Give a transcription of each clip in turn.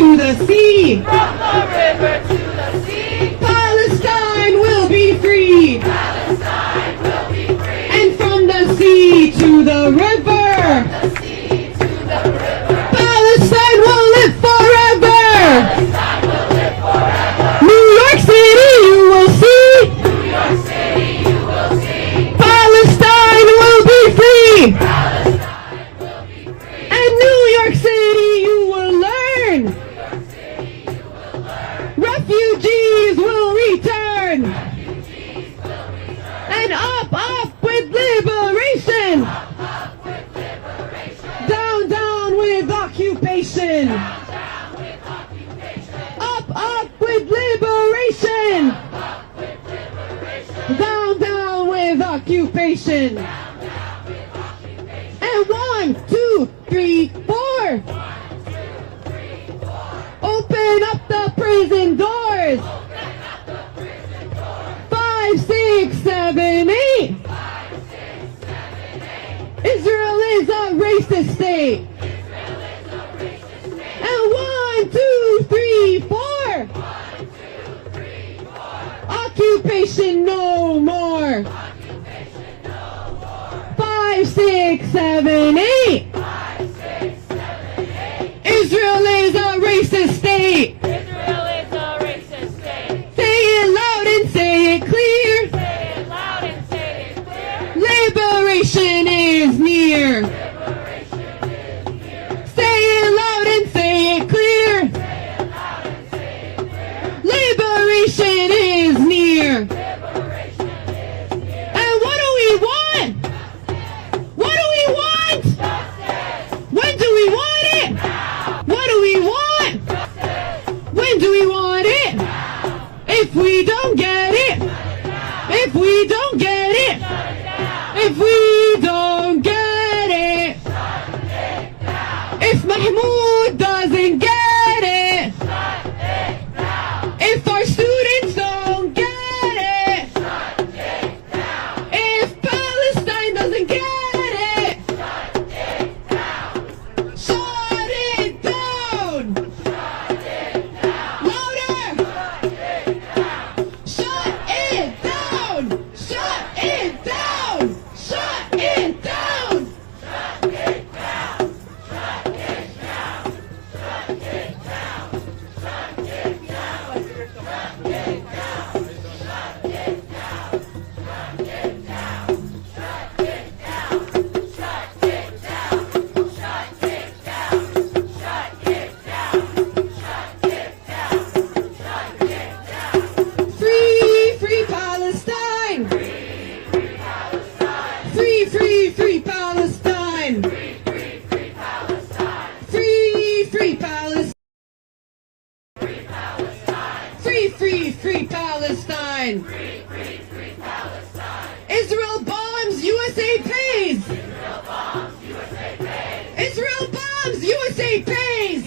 to the sea. From the river to the sea. Palestine will be free. Palestine will be free. And from the sea to the river, The sea to the river. Palestine will live forever. Palestine will live forever. New York City, you will see. New York City, you will see. Palestine will be free. Palestine will be free. And New York City, you will learn. New York City, you will learn. Refugees will return. Refugees will return. And up with liberation. Up with liberation. Down with occupation. Down with occupation. Up with liberation. Up with liberation. Down with occupation. Down with occupation. And 1, 2, 3, 4. 1, 2, 3, 4. Open up the prison doors. Open up the prison door. 5, 6, 7, 8. 5, 6, 7, 8. Israel is a racist state. Israel is a racist state. And 1, 2, 3, 4. 1, 2, 3, 4. Occupation no more. Occupation no more. 5, 6, 7, 8. 5, 6, 7, 8. Israel is a racist state. Israel is a racist state. Say it loud and say it clear. Say it loud and say it clear. Liberation is near. Liberation is near. Say it loud and say it clear. Say it loud and say it clear. Liberation is near. Liberation is near. And what do we want? What do we want? Justice. When do we want it? What do we want? When do we want it? If we don't get it. If we don't get it. If we don't get it. If Mahmoud doesn't get it. If our students don't get it. If Palestine doesn't get it. Shut it down. Louder. Shut it down. Shut it down. Shut it down. Free, free Palestine. Free, free, free Palestine. Free, free Palestine. Free, free, free Palestine. Israel bombs, USA pays. Israel bombs, USA pays.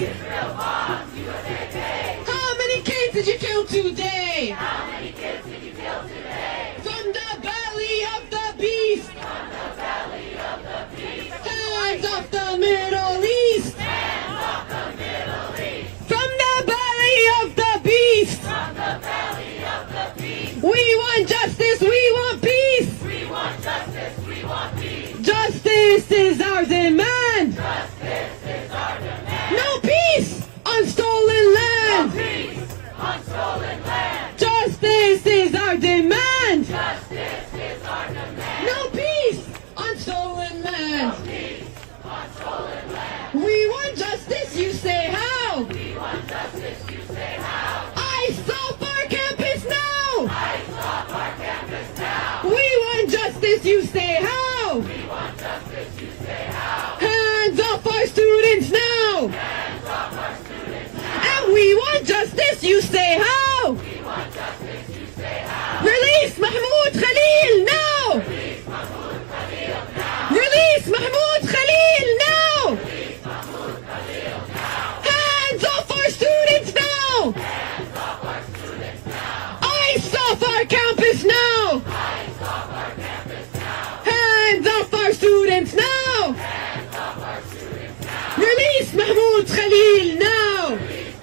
How many kids did you kill today? How many kids did you kill today? From the belly of the beast. From the belly of the beast. Hands off the Middle East. Hands off the Middle East. From the belly of the beast. From the belly of the beast. We want justice, we want peace. We want justice, we want peace. Justice is our demand. Justice is our demand. No peace on stolen land. Peace on stolen land. Justice is our demand. Justice is our demand. No peace on stolen land. Peace on stolen land. We want justice, you say how? We want justice, you say how? I stop our campus now. I stop our campus now. We want justice, you say how? We want justice, you say how? Hands off our students now. Hands off our students now. And we want justice, you say how? We want justice, you say how? Release Mahmoud Khalil now. Release Mahmoud Khalil now. Release Mahmoud Khalil now. Release Mahmoud Khalil now. Hands off our students now. Hands off our students now. Ice off our campus now. Eyes off our campus now. Hands off our students now. Hands off our students now. Release Mahmoud Khalil now. Release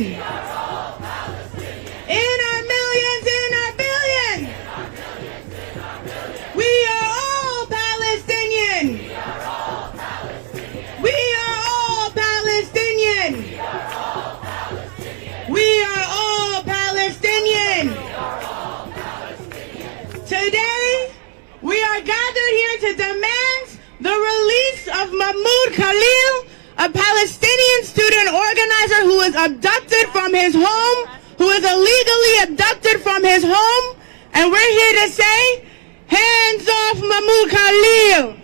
In our millions, in our billions. We are all Palestinian. We are all Palestinian. We are all Palestinian. Today, we are gathered here to demand the release of Mahmoud Khalil, a Palestinian student organizer who was abducted from his home, who was illegally abducted from his home. And we're here to say, hands off Mahmoud Khalil.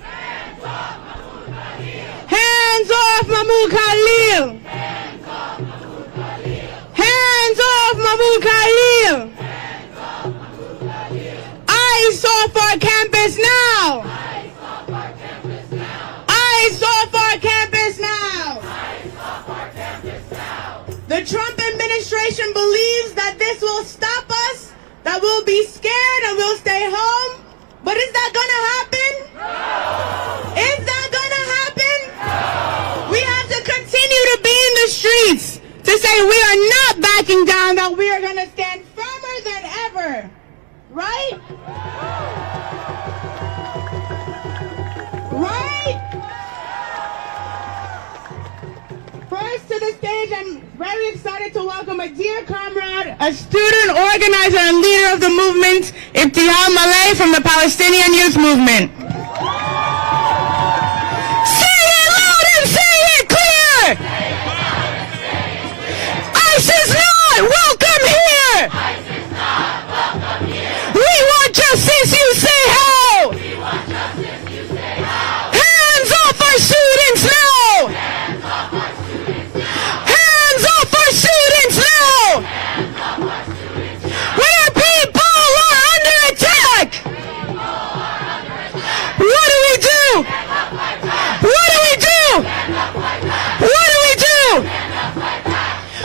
Hands off Mahmoud Khalil. Hands off Mahmoud Khalil. Eyes off our campus now. Eyes off our campus now. The Trump administration believes that this will stop us, that we'll be scared and we'll stay home. But is that gonna happen? No. Is that gonna happen? No. We have to continue to be in the streets to say we are not backing down, that we are gonna stand firmer than ever. Right? Right? First to the stage, I'm very excited to welcome a dear comrade, a student organizer and leader of the movement, Ibtihal Malay from the Palestinian Youth Movement. Say it loud and say it clear! ICE is not welcome here! We want justice, you say how? Hands off our students now! Hands off our students now! Where people are under attack! What do we do? What do we do? What do we do?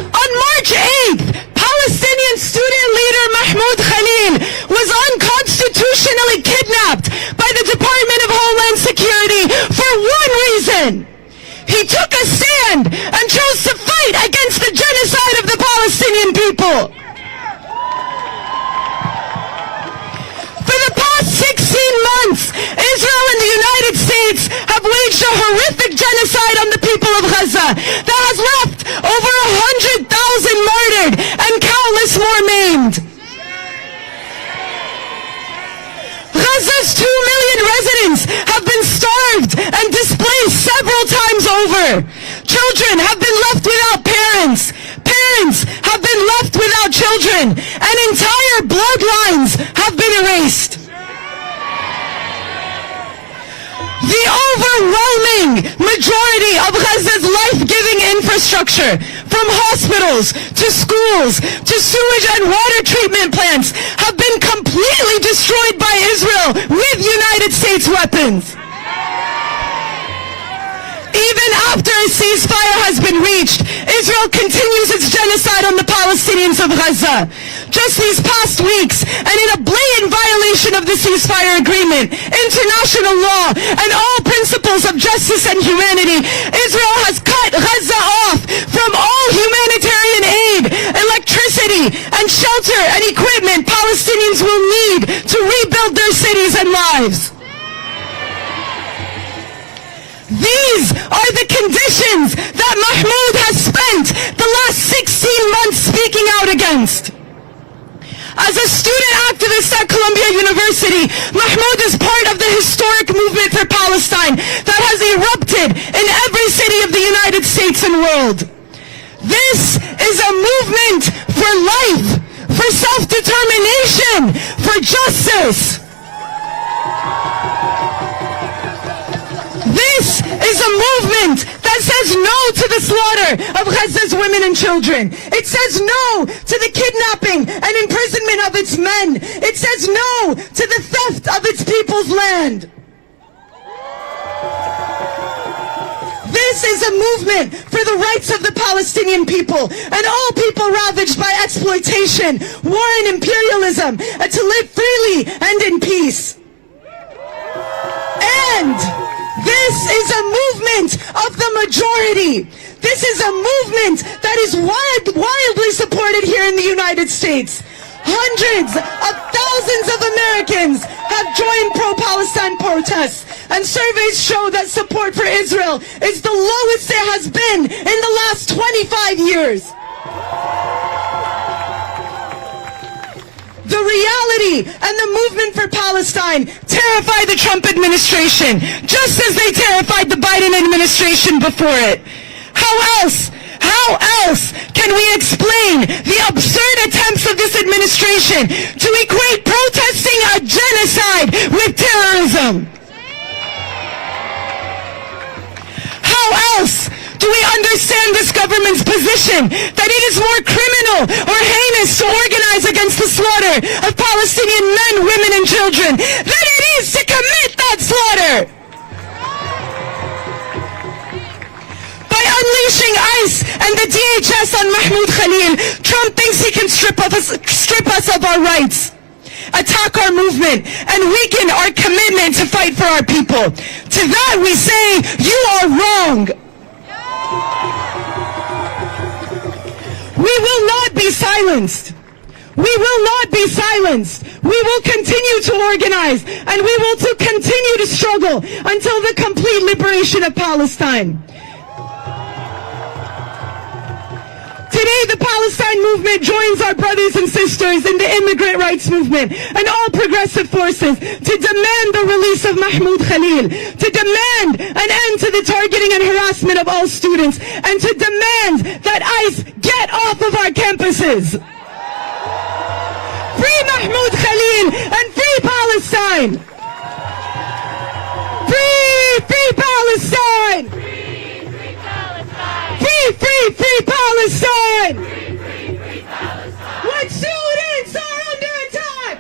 On March 8th, Palestinian student leader Mahmoud Khalil was unconstitutionally kidnapped by the Department of Homeland Security for one reason. He took a stand and chose to fight against the genocide of the Palestinian people. For the past 16 months, Israel and the United States have waged a horrific genocide on the people of Gaza that has left over 100,000 martyred and countless more maimed. Gaza's 2 million residents have been starved and displaced several times over. Children have been left without parents. Parents have been left without children. And entire bloodlines have been erased. The overwhelming majority of Gaza's life-giving infrastructure, from hospitals to schools to sewage and water treatment plants, have been completely destroyed by Israel with United States weapons. Even after a ceasefire has been reached, Israel continues its genocide on the Palestinians of Gaza. Just these past weeks, and in a blatant violation of the ceasefire agreement, international law, and all principles of justice and humanity, Israel has cut Gaza off from all humanitarian aid, electricity, and shelter and equipment Palestinians will need to rebuild their cities and lives. These are the conditions that Mahmoud has spent the last 16 months speaking out against. As a student activist at Columbia University, Mahmoud is part of the historic movement for Palestine that has erupted in every city of the United States and world. This is a movement for life, for self-determination, for justice. This is a movement that says no to the slaughter of Gaza's women and children. It says no to the kidnapping and imprisonment of its men. It says no to the theft of its people's land. This is a movement for the rights of the Palestinian people and all people ravaged by exploitation, war and imperialism, and to live freely and in peace. And this is a movement of the majority. This is a movement that is wildly supported here in the United States. Hundreds of thousands of Americans have joined pro-Palestine protests, and surveys show that support for Israel is the lowest it has been in the last 25 years. The reality and the movement for Palestine terrify the Trump administration, just as they terrified the Biden administration before it. How else can we explain the absurd attempts of this administration to equate protesting a genocide with terrorism? How else do we understand this government's position that it is more criminal or heinous to organize against the slaughter of Palestinian men, women, and children than it is to commit that slaughter? By unleashing ICE and the DHS on Mahmoud Khalil, Trump thinks he can strip us of our rights, attack our movement, and weaken our commitment to fight for our people. To that we say, you are wrong. We will not be silenced. We will not be silenced. We will continue to organize, and we will continue to struggle until the complete liberation of Palestine. Today, the Palestine movement joins our brothers and sisters in the immigrant rights movement and all progressive forces to demand the release of Mahmoud Khalil, to demand an end to the targeting and harassment of all students, and to demand that ICE get off of our campuses. Free Mahmoud Khalil and free Palestine! Free Palestine! Free Palestine! When students are under attack!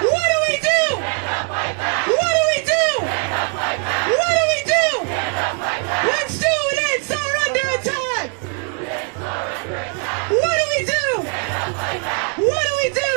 What do we do? What do we do? What do we do? When students are under attack! What do we do? What do we do?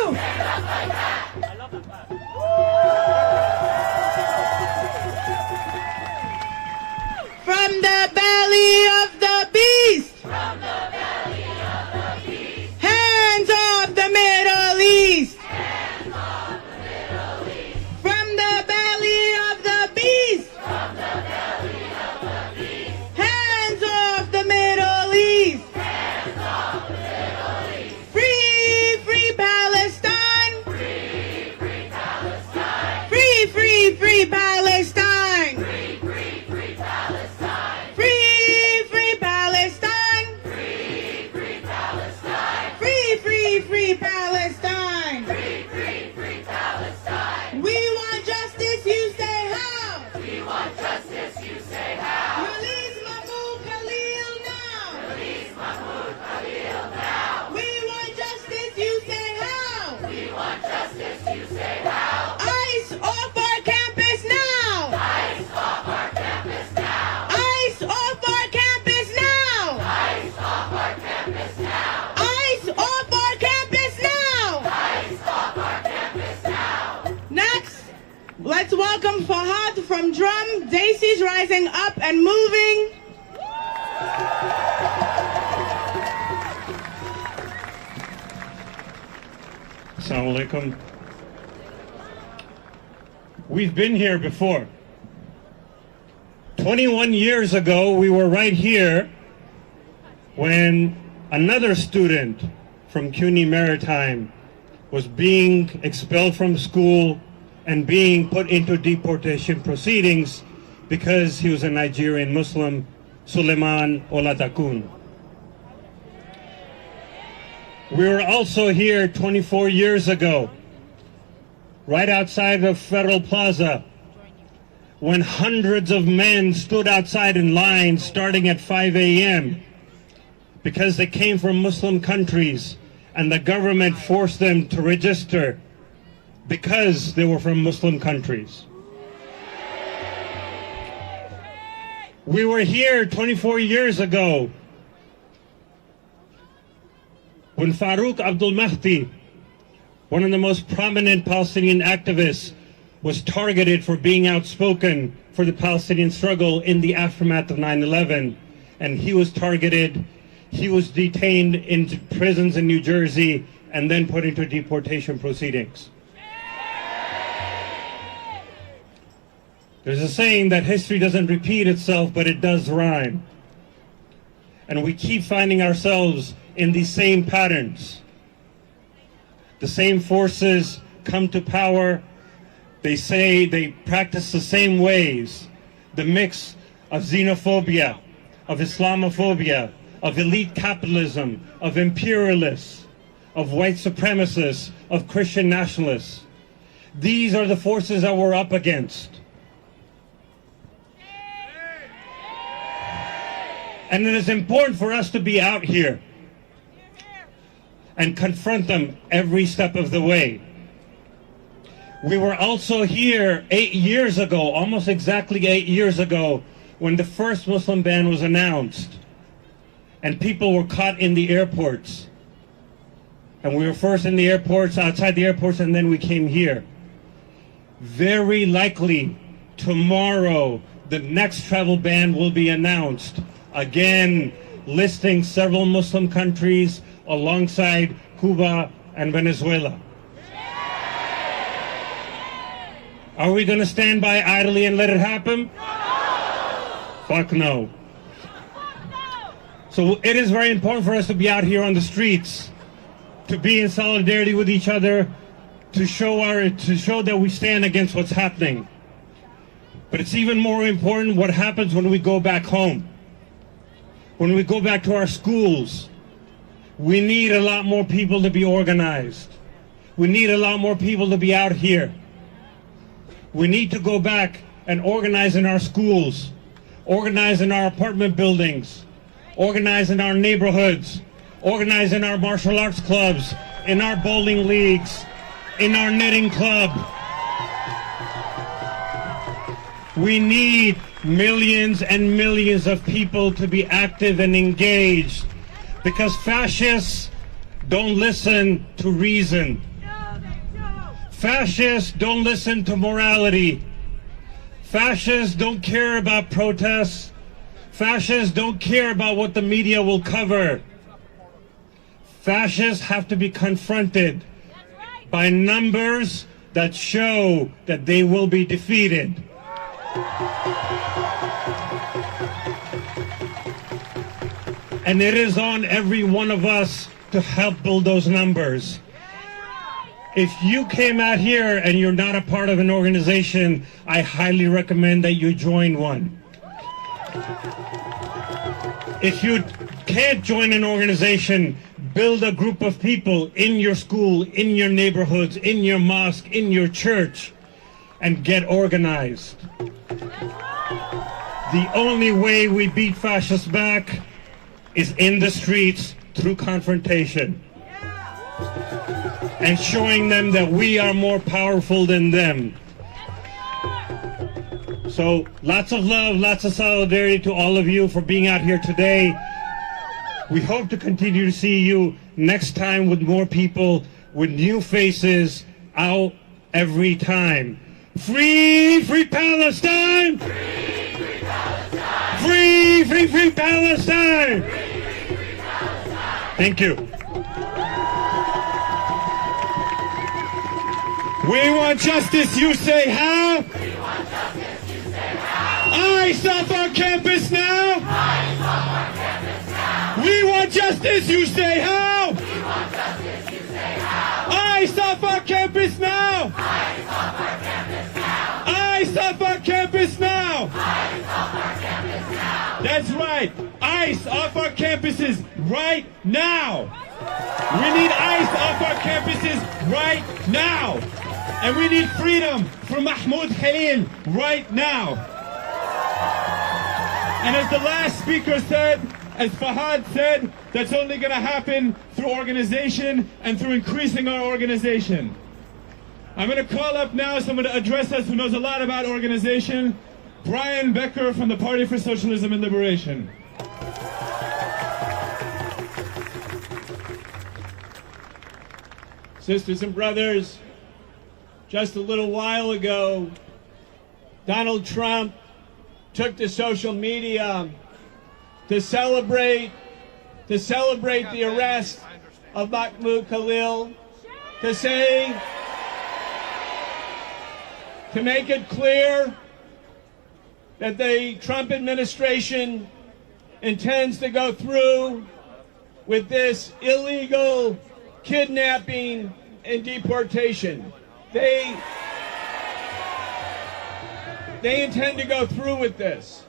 From the belly of the beast! From the belly of the beast! Hands off the Middle East! Hands off the Middle East! From the belly of the beast! From the belly of the beast! Hands off the Middle East! Hands off the Middle East! Free Palestine! Free Palestine! Free Palestine! Free Palestine! Free Palestine! Free Palestine! Free Palestine! Free Palestine! We want justice, you say how? We want justice, you say how? Release Mahmoud Khalil now! Release Mahmoud Khalil now! We want justice, you say how? We want justice, you say how? ICE off our campus now! ICE off our campus now! ICE off our campus now! ICE off our campus now! ICE off our campus now! ICE off our campus now! Next, let's welcome Fahad from Drum. Daisy's rising up and moving. Assalamu alaikum. We've been here before. 21 years ago, we were right here when another student from CUNY Maritime was being expelled from school and being put into deportation proceedings because he was a Nigerian Muslim, Suleiman Olatakun. We were also here 24 years ago, right outside of Federal Plaza, when hundreds of men stood outside in lines starting at 5 a.m. because they came from Muslim countries and the government forced them to register because they were from Muslim countries. We were here 24 years ago when Farouk Abdul Mahdi, one of the most prominent Palestinian activists, was targeted for being outspoken for the Palestinian struggle in the aftermath of 9/11. And he was targeted, he was detained in prisons in New Jersey and then put into deportation proceedings. There's a saying that history doesn't repeat itself, but it does rhyme. And we keep finding ourselves in these same patterns. The same forces come to power. They say they practice the same ways. The mix of xenophobia, of Islamophobia, of elite capitalism, of imperialists, of white supremacists, of Christian nationalists. These are the forces that we're up against. And it is important for us to be out here and confront them every step of the way. We were also here 8 years ago, almost exactly 8 years ago, when the first Muslim ban was announced and people were caught in the airports. And we were first in the airports, outside the airports, and then we came here. Very likely tomorrow, the next travel ban will be announced. Again, listing several Muslim countries alongside Cuba and Venezuela. Are we going to stand by idly and let it happen? Fuck no. So it is very important for us to be out here on the streets, to be in solidarity with each other, to show that we stand against what's happening. But it's even more important what happens when we go back home. When we go back to our schools, we need a lot more people to be organized. We need a lot more people to be out here. We need to go back and organize in our schools, organize in our apartment buildings, organize in our neighborhoods, organize in our martial arts clubs, in our bowling leagues, in our knitting club. We need millions and millions of people to be active and engaged, because fascists don't listen to reason. Fascists don't listen to morality. Fascists don't care about protests. Fascists don't care about what the media will cover. Fascists have to be confronted by numbers that show that they will be defeated. And it is on every one of us to help build those numbers. If you came out here and you're not a part of an organization, I highly recommend that you join one. If you can't join an organization, build a group of people in your school, in your neighborhoods, in your mosque, in your church, and get organized. The only way we beat fascists back is in the streets through confrontation and showing them that we are more powerful than them. So lots of love, lots of solidarity to all of you for being out here today. We hope to continue to see you next time with more people, with new faces out every time. Free, free Palestine! Free, free Palestine! Free, free, free Palestine! Free, free Palestine! Thank you. We want justice, you say how? We want justice, you say how? ICE off our campus now! ICE off our campus now! We want justice, you say how? We want justice, you say how? ICE off our campus now! ICE off our campus now! ICE off our campus now! ICE off our campus now! That's right, ICE off our campuses right now! We need ICE off our campuses right now! And we need freedom for Mahmoud Khalil right now. And as the last speaker said, as Fahad said, that's only going to happen through organization and through increasing our organization. I'm going to call up now someone to address us who knows a lot about organization, Brian Becker from the Party for Socialism and Liberation. Sisters and brothers, just a little while ago, Donald Trump took to social media to celebrate the arrest of Mahmoud Khalil, to make it clear that the Trump administration intends to go through with this illegal kidnapping and deportation. They intend to go through with this.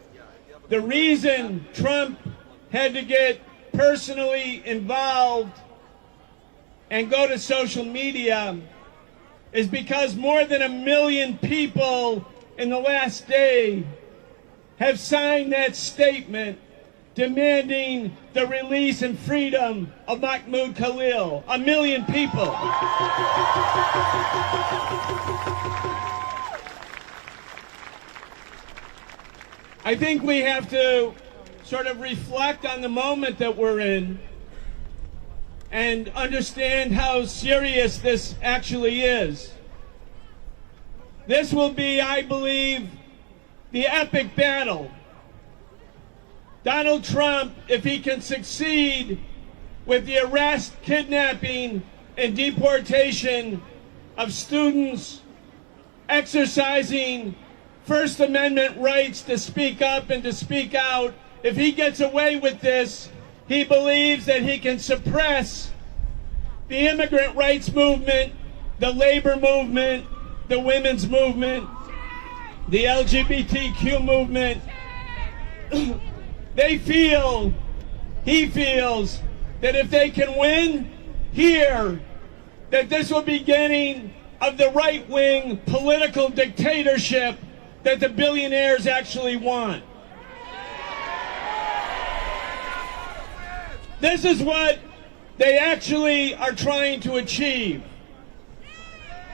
The reason Trump had to get personally involved and go to social media is because more than 1 million people in the last day have signed that statement demanding the release and freedom of Mahmoud Khalil. 1 million people. I think we have to sort of reflect on the moment that we're in and understand how serious this actually is. This will be, I believe, the epic battle. Donald Trump, if he can succeed with the arrest, kidnapping, and deportation of students exercising First Amendment rights to speak up and to speak out, if he gets away with this, he believes that he can suppress the immigrant rights movement, the labor movement, the women's movement, the LGBTQ movement. He feels that if they can win here, that this will be beginning of the right-wing political dictatorship that the billionaires actually want. This is what they actually are trying to achieve.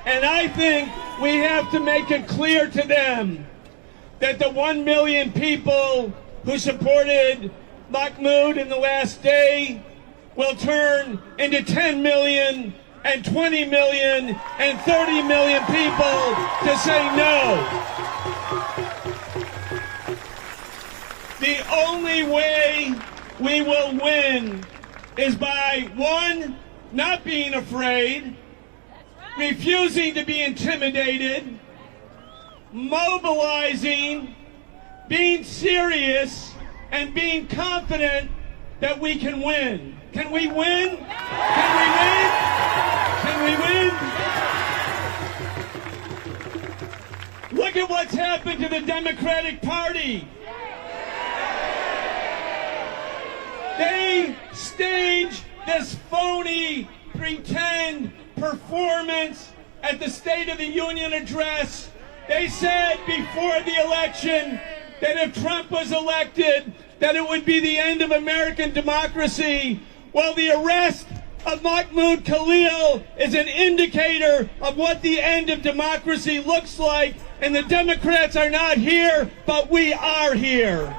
And I think we have to make it clear to them that the 1 million people who supported Mahmoud in the last day will turn into 10 million and 20 million and 30 million people to say no. The only way we will win is by, one, not being afraid, refusing to be intimidated, mobilizing, being serious, and being confident that we can win. Can we win? Can we win? Can we win? Look at what's happened to the Democratic Party. They staged this phony, pretend performance at the State of the Union address. They said before the election that if Trump was elected, that it would be the end of American democracy. Well, the arrest of Mahmoud Khalil is an indicator of what the end of democracy looks like, and the Democrats are not here, but we are here.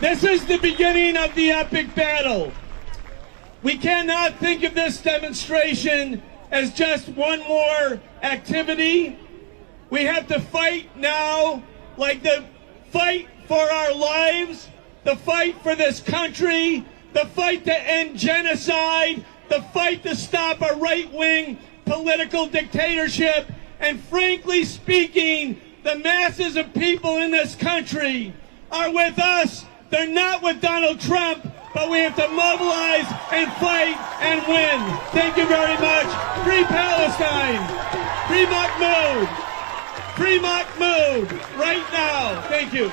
This is the beginning of the epic battle. We cannot think of this demonstration as just one more activity. We have to fight now, like the fight for our lives, the fight for this country, the fight to end genocide, the fight to stop a right-wing political dictatorship. And frankly speaking, the masses of people in this country are with us. They're not with Donald Trump, but we have to mobilize and fight and win. Thank you very much. Free Palestine. Free Mahmoud. Free Mahmoud. Right now. Thank you.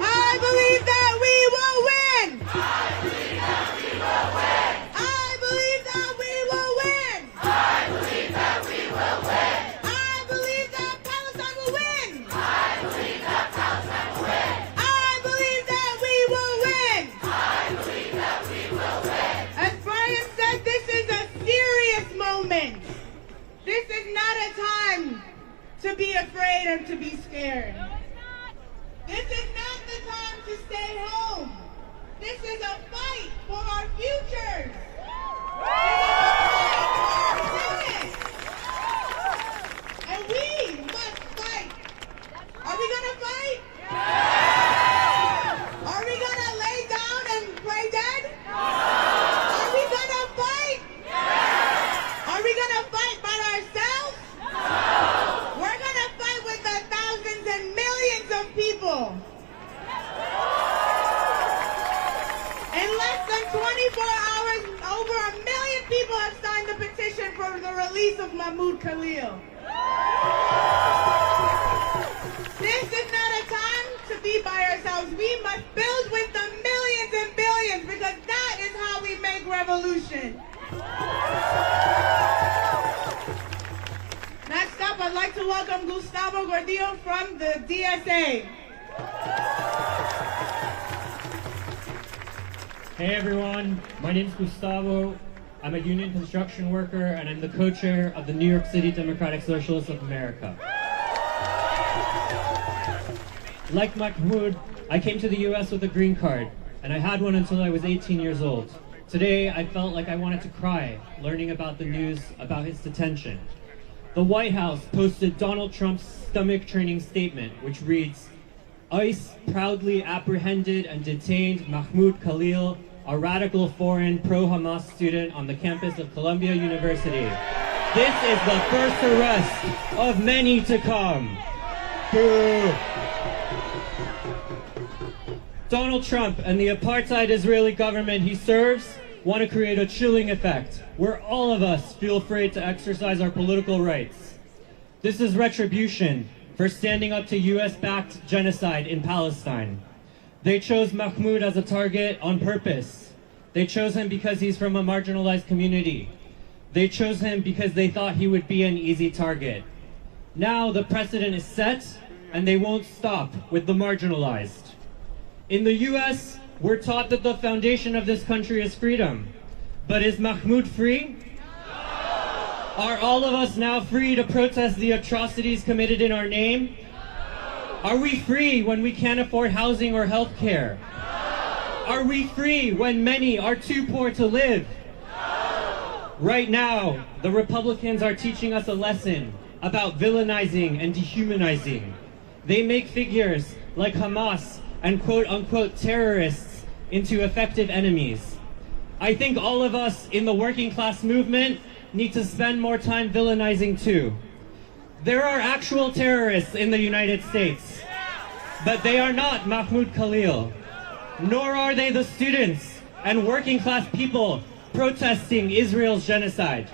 I believe that we will win. I believe that we will win. I believe that we will win. I believe that we will win. I believe that Palestine will win. I believe that Palestine will win. I believe that we will win. I believe that we will win. As Brian said, this is a serious moment. This is not a time to be afraid or to be scared. This is not the time to stay home. This is a fight for our futures. And we must fight. Are we gonna fight? Are we gonna lay down and play dead? Are we gonna fight? Are we gonna fight by ourselves? We're gonna fight with the thousands and millions of people. In less than 24 hours, over 1 million people have signed the petition for the release of Mahmoud Khalil. This is not a time to be by ourselves. We must build with the millions and billions, because that is how we make revolution. Next up, I'd like to welcome Gustavo Gordillo from the DSA. Hey everyone, my name is Gustavo. I'm a union construction worker and I'm the co-chair of the New York City Democratic Socialists of America. Like Mahmoud, I came to the US with a green card, and I had one until I was 18 years old. Today, I felt like I wanted to cry, learning about the news about his detention. The White House posted Donald Trump's stomach-churning statement, which reads, "ICE proudly apprehended and detained Mahmoud Khalil, a radical foreign pro-Hamas student on the campus of Columbia University. This is the first arrest of many to come." Boo! Donald Trump and the apartheid Israeli government he serves want to create a chilling effect where all of us feel afraid to exercise our political rights. This is retribution for standing up to US-backed genocide in Palestine. They chose Mahmoud as a target on purpose. They chose him because he's from a marginalized community. They chose him because they thought he would be an easy target. Now the precedent is set, and they won't stop with the marginalized. In the US, we're taught that the foundation of this country is freedom. But is Mahmoud free? No! Are all of us now free to protest the atrocities committed in our name? No! Are we free when we can't afford housing or health care? No! Are we free when many are too poor to live? No! Right now, the Republicans are teaching us a lesson about villainizing and dehumanizing. They make figures like Hamas and quote-unquote terrorists into effective enemies. I think all of us in the working class movement need to spend more time villainizing too. There are actual terrorists in the United States, but they are not Mahmoud Khalil, nor are they the students and working class people protesting Israel's genocide.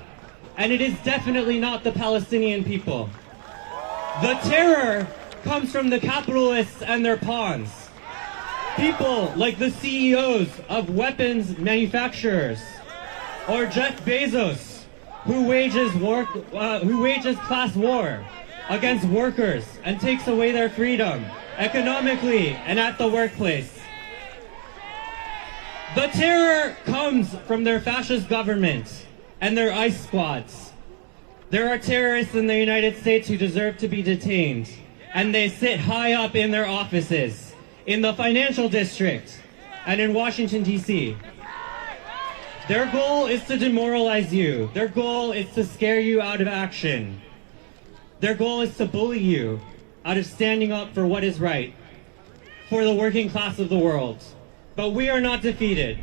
And it is definitely not the Palestinian people. The terror comes from the capitalists and their pawns. People like the CEOs of weapons manufacturers, or Jeff Bezos, who wages class war against workers and takes away their freedom economically and at the workplace. The terror comes from their fascist government and their ICE squads. There are terrorists in the United States who deserve to be detained, and they sit high up in their offices, in the financial district, and in Washington, D.C. Their goal is to demoralize you. Their goal is to scare you out of action. Their goal is to bully you out of standing up for what is right, for the working class of the world. But we are not defeated.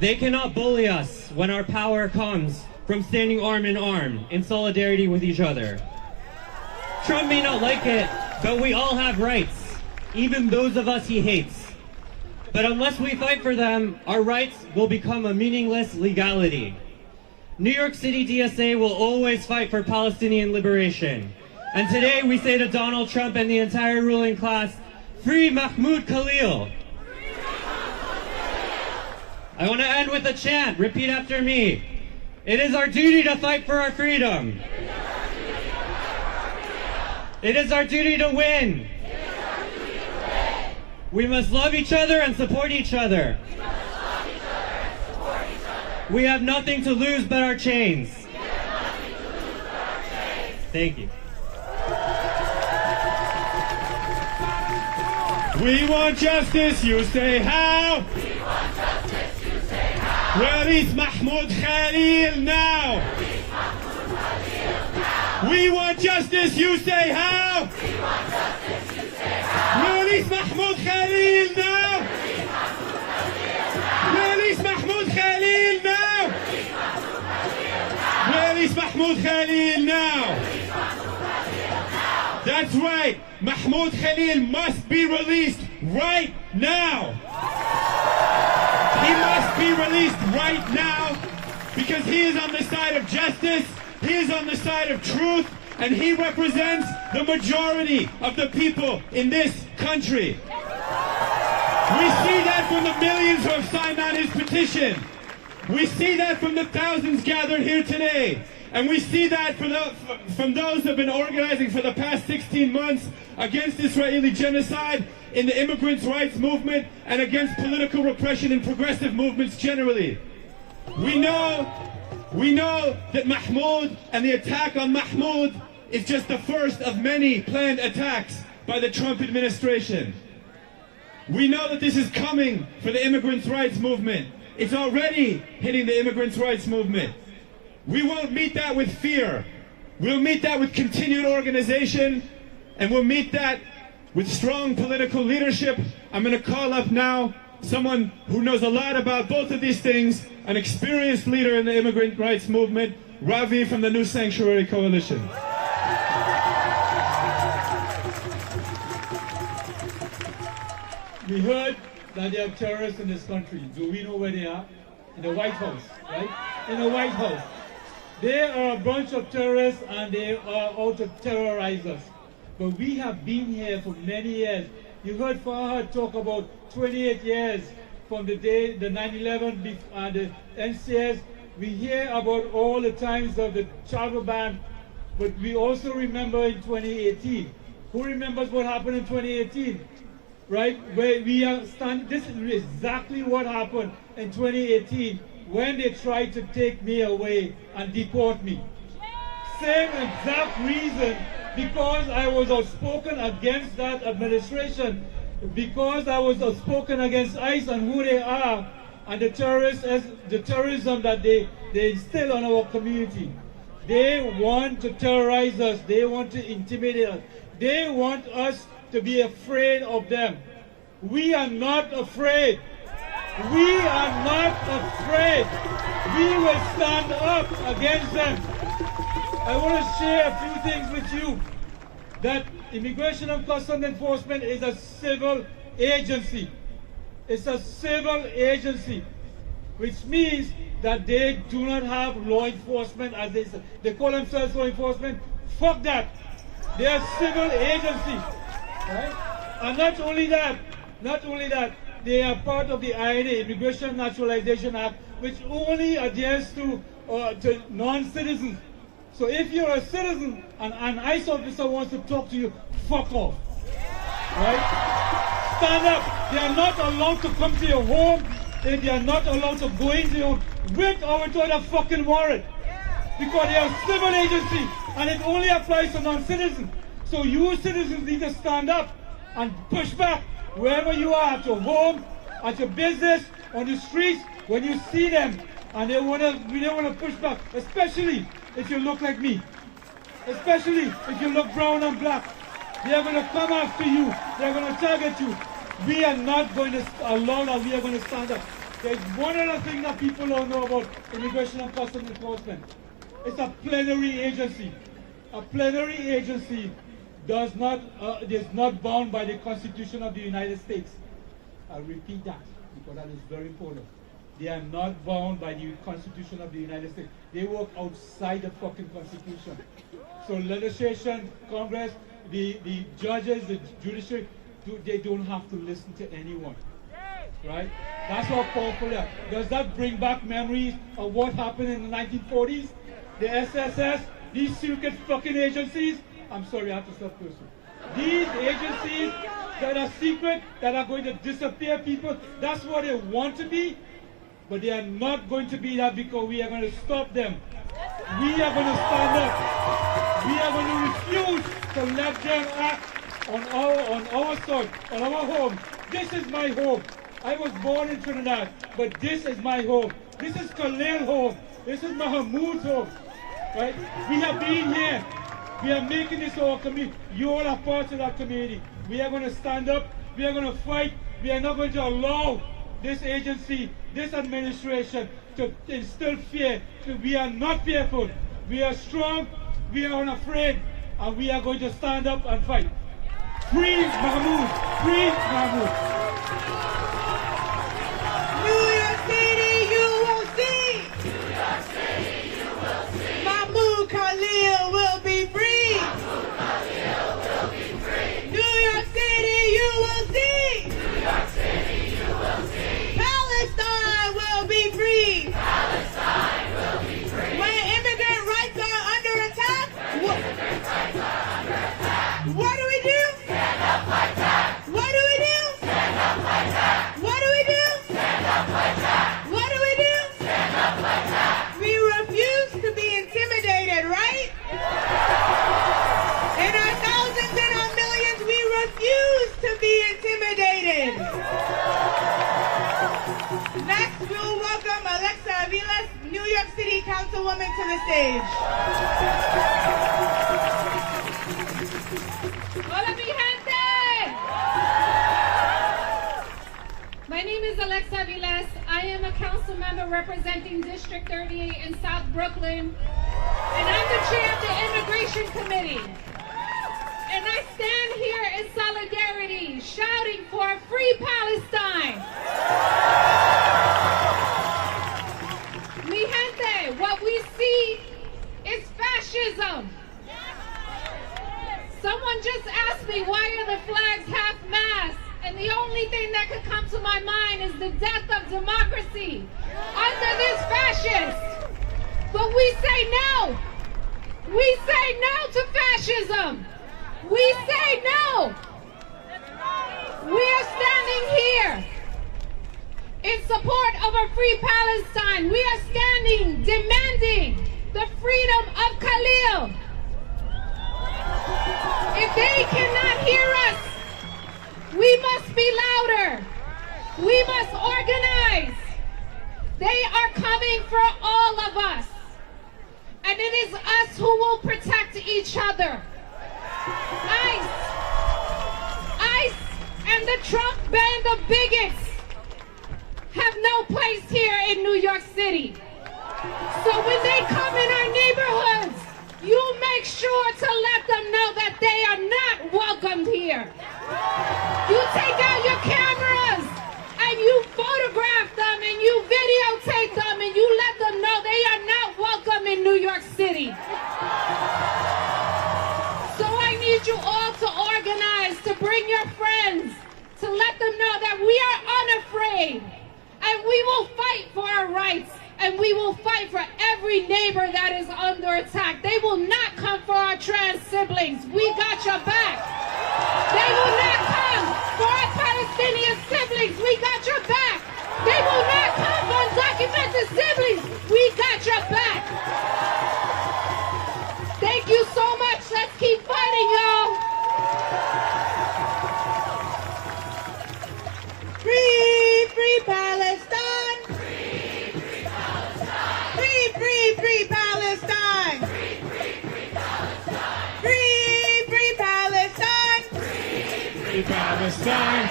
They cannot bully us when our power comes from standing arm in arm in solidarity with each other. Trump may not like it, but we all have rights, even those of us he hates. But unless we fight for them, our rights will become a meaningless legality. New York City DSA will always fight for Palestinian liberation. And today we say to Donald Trump and the entire ruling class, free Mahmoud Khalil. I want to end with a chant. Repeat after me. It is our duty to fight for our freedom. It is our duty to win. We must love each other and support each other. We have nothing to lose but our chains. Thank you. We want justice, you say how? We want Release Mahmoud Khalil now. We want justice, you say how? Release Mahmoud Khalil now. Release Mahmoud Khalil now. Release Mahmoud Khalil now. That's right. Mahmoud Khalil must be released right now. He must be released right now because he is on the side of justice, he is on the side of truth, and he represents the majority of the people in this country. We see that from the millions who have signed on his petition. We see that from the thousands gathered here today. And we see that from those who have been organizing for the past 16 months against Israeli genocide, in the immigrant rights movement, and against political repression in progressive movements generally. We know that Mahmoud and the attack on Mahmoud is just the first of many planned attacks by the Trump administration. We know that this is coming for the immigrant rights movement. It's already hitting the immigrant rights movement. We won't meet that with fear. We'll meet that with continued organization, and we'll meet that with strong political leadership. I'm going to call up now someone who knows a lot about both of these things, an experienced leader in the immigrant rights movement, Ravi from the New Sanctuary Coalition. We heard that there are terrorists in this country. Do we know where they are? In the White House, right? In the White House. They are a bunch of terrorists and they are out to terrorize us. But we have been here for many years. You heard Farhad talk about 28 years from the day, the 9/11 and the NCS. We hear about all the times of the travel ban, but we also remember in 2018. Who remembers what happened in 2018? Right? Where we are standing, this is exactly what happened in 2018 when they tried to take me away and deport me. Same exact reason, because I was outspoken against that administration, because I was outspoken against ICE and who they are, and the terrorism that they instill on our community. They want to terrorize us, they want to intimidate us, they want us to be afraid of them. We are not afraid. We are not afraid. We will stand up against them. I want to share a few things with you. That Immigration and Customs Enforcement is a civil agency. It's a civil agency, which means that they do not have law enforcement as they say. They call themselves law enforcement. Fuck that. They are civil agency. Right? And not only that, they are part of the INA, Immigration Naturalization Act, which only adheres to non-citizens. So if you're a citizen and an ICE officer wants to talk to you, fuck off. Right? Stand up. They are not allowed to come to your home. They are not allowed to go into your home with or without a fucking warrant. Because they are a civil agency and it only applies to non-citizens. So you citizens need to stand up and push back wherever you are, at your home, at your business, on the streets, when you see them and they want to push back, especially if you look like me, especially if you look brown and black. They are going to come after you. They are going to target you. We are not going to allow that. We are going to stand up. There's one other thing that people don't know about Immigration and Customs Enforcement. It's a plenary agency. A plenary agency is not bound by the Constitution of the United States. I'll repeat that because that is very important. They are not bound by the Constitution of the United States. They work outside the fucking Constitution. So legislation, Congress, the judges, the judiciary, they don't have to listen to anyone. Right? That's how powerful they are. Does that bring back memories of what happened in the 1940s? The SSS, these secret fucking agencies. I'm sorry, I have to stop cursing. These agencies that are secret, that are going to disappear people, that's what they want to be, but they are not going to be that because we are going to stop them. We are going to stand up. We are going to refuse to let them act on our soil, on our home. This is my home. I was born in Trinidad, but this is my home. This is Khalil home. This is Mahmoud's home. Right? We have been here. We are making this our community. You all are part of that community. We are going to stand up. We are going to fight. We are not going to allow this agency, this administration to instill fear. We are not fearful. We are strong. We are unafraid. And we are going to stand up and fight. Free Mahmoud! Free Mahmoud! New York City, you will see. New York City, you will see. Mahmoud Khalil will be free. Mahmoud Khalil will be free. New York City, you will see. New York City, you will see. Palestine will be free. Palestine will be free. When immigrant rights are under attack, Immigrant rights are under attack. what do we do? Stand up, fight back. What do we do? Stand up, fight back. What do we do? Stand up, fight back. What do we do? Stand up, fight back. We refuse to be intimidated, right? In our thousands and our millions, we refuse to be intimidated. Next, we'll welcome Alexa Aviles, New York City Councilwoman, to the stage. Hola, mi gente! My name is Alexa Aviles. I am a council member representing District 38 in South Brooklyn, and I'm the chair of the Immigration Committee. And I stand here in solidarity, shouting for a free Palestine. Mi gente, what we see is fascism. Someone just asked me, why are the flags half-mast? And the only thing that could come to my mind is the death of democracy under this fascist. But we say no. We say no to fascism. We say no. We are standing here in support of a free Palestine. We are standing, demanding the freedom of Khalil. If they cannot hear us, we must be louder. We must organize. They are coming for all of us. And it is us who will protect each other. ICE and the Trump band of bigots have no place here in New York City. So when they come in our neighborhoods, you make sure to let them know that they are not welcomed here. You take out your cameras and you photograph them and you videotape them and you let them know they are not welcome in New York City. So I need you all to organize, to bring your friends, to let them know that we are unafraid and we will fight for our rights. And we will fight for every neighbor that is under attack. They will not come for our trans siblings. We got your back. They will not come for our Palestinian siblings. We got your back. They will not come for undocumented siblings. We got your back. Thank you so much. Let's keep fighting, y'all. Free, free Palestine. Free Palestine! Free Palestine! Free Palestine!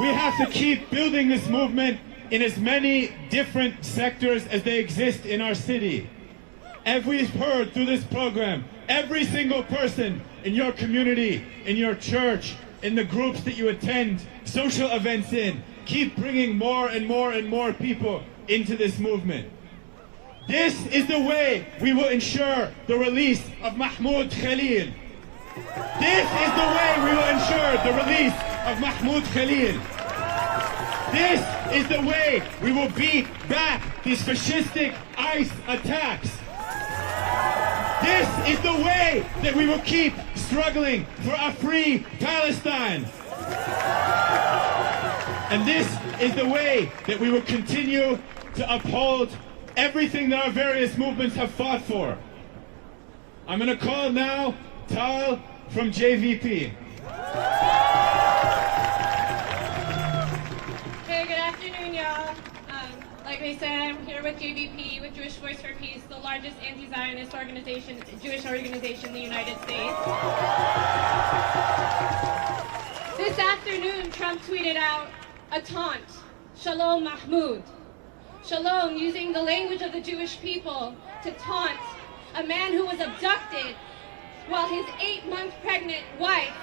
We have to keep building this movement in as many different sectors as they exist in our city. As we've heard through this program, every single person in your community, in your church, in the groups that you attend, social events in, keep bringing more and more and more people into this movement. This is the way we will ensure the release of Mahmoud Khalil. This is the way we will ensure the release of Mahmoud Khalil. This is the way we will beat back these fascistic ICE attacks. This is the way that we will keep struggling for a free Palestine. And this is the way that we will continue to uphold everything that our various movements have fought for. I'm going to call now Tal from JVP. Hey, good afternoon, y'all. Mason. I'm here with JVP, with Jewish Voice for Peace, the largest anti-Zionist organization, Jewish organization in the United States. This afternoon, Trump tweeted out a taunt, Shalom Mahmoud. Shalom, using the language of the Jewish people to taunt a man who was abducted while his 8-month pregnant wife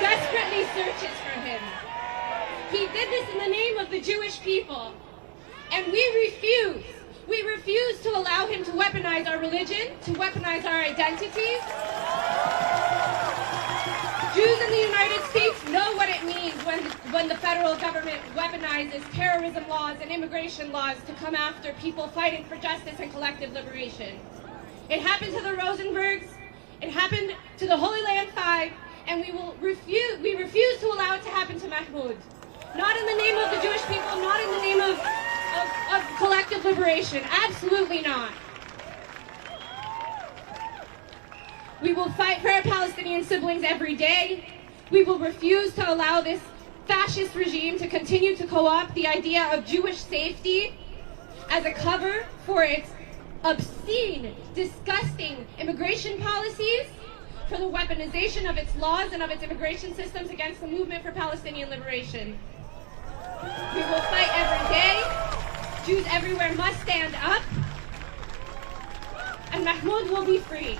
desperately searches for him. He did this in the name of the Jewish people, and we refuse. We refuse to allow him to weaponize our religion, to weaponize our identities. Jews in the United States know what it means when the federal government weaponizes terrorism laws and immigration laws to come after people fighting for justice and collective liberation. It happened to the Rosenbergs, it happened to the Holy Land Five, and we refuse to allow it to happen to Mahmoud. Not in the name of the Jewish people, not in the name of collective liberation. Absolutely not. We will fight for our Palestinian siblings every day. We will refuse to allow this fascist regime to continue to co-opt the idea of Jewish safety as a cover for its obscene, disgusting immigration policies, for the weaponization of its laws and of its immigration systems against the movement for Palestinian liberation. We will fight every day. Jews everywhere must stand up. And Mahmoud will be free.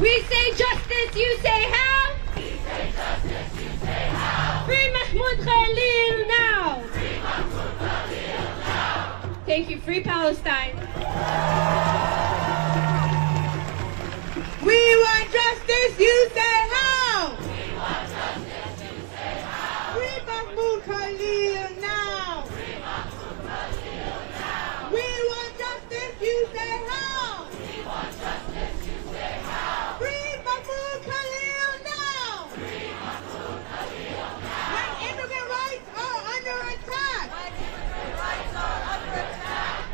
We say justice, you say how? We say justice, you say how? Free Mahmoud Khalil now! Free Mahmoud Khalil now! Thank you. Free Palestine. We want justice, you say how? We want justice, you say how? Free Mahmoud Khalil now. Free Mahmoud Khalil now! We want justice, you say how? We want justice, you say how? Free Mahmoud Khalil now. Free Mahmoud Khalil now! When immigrant rights are under attack,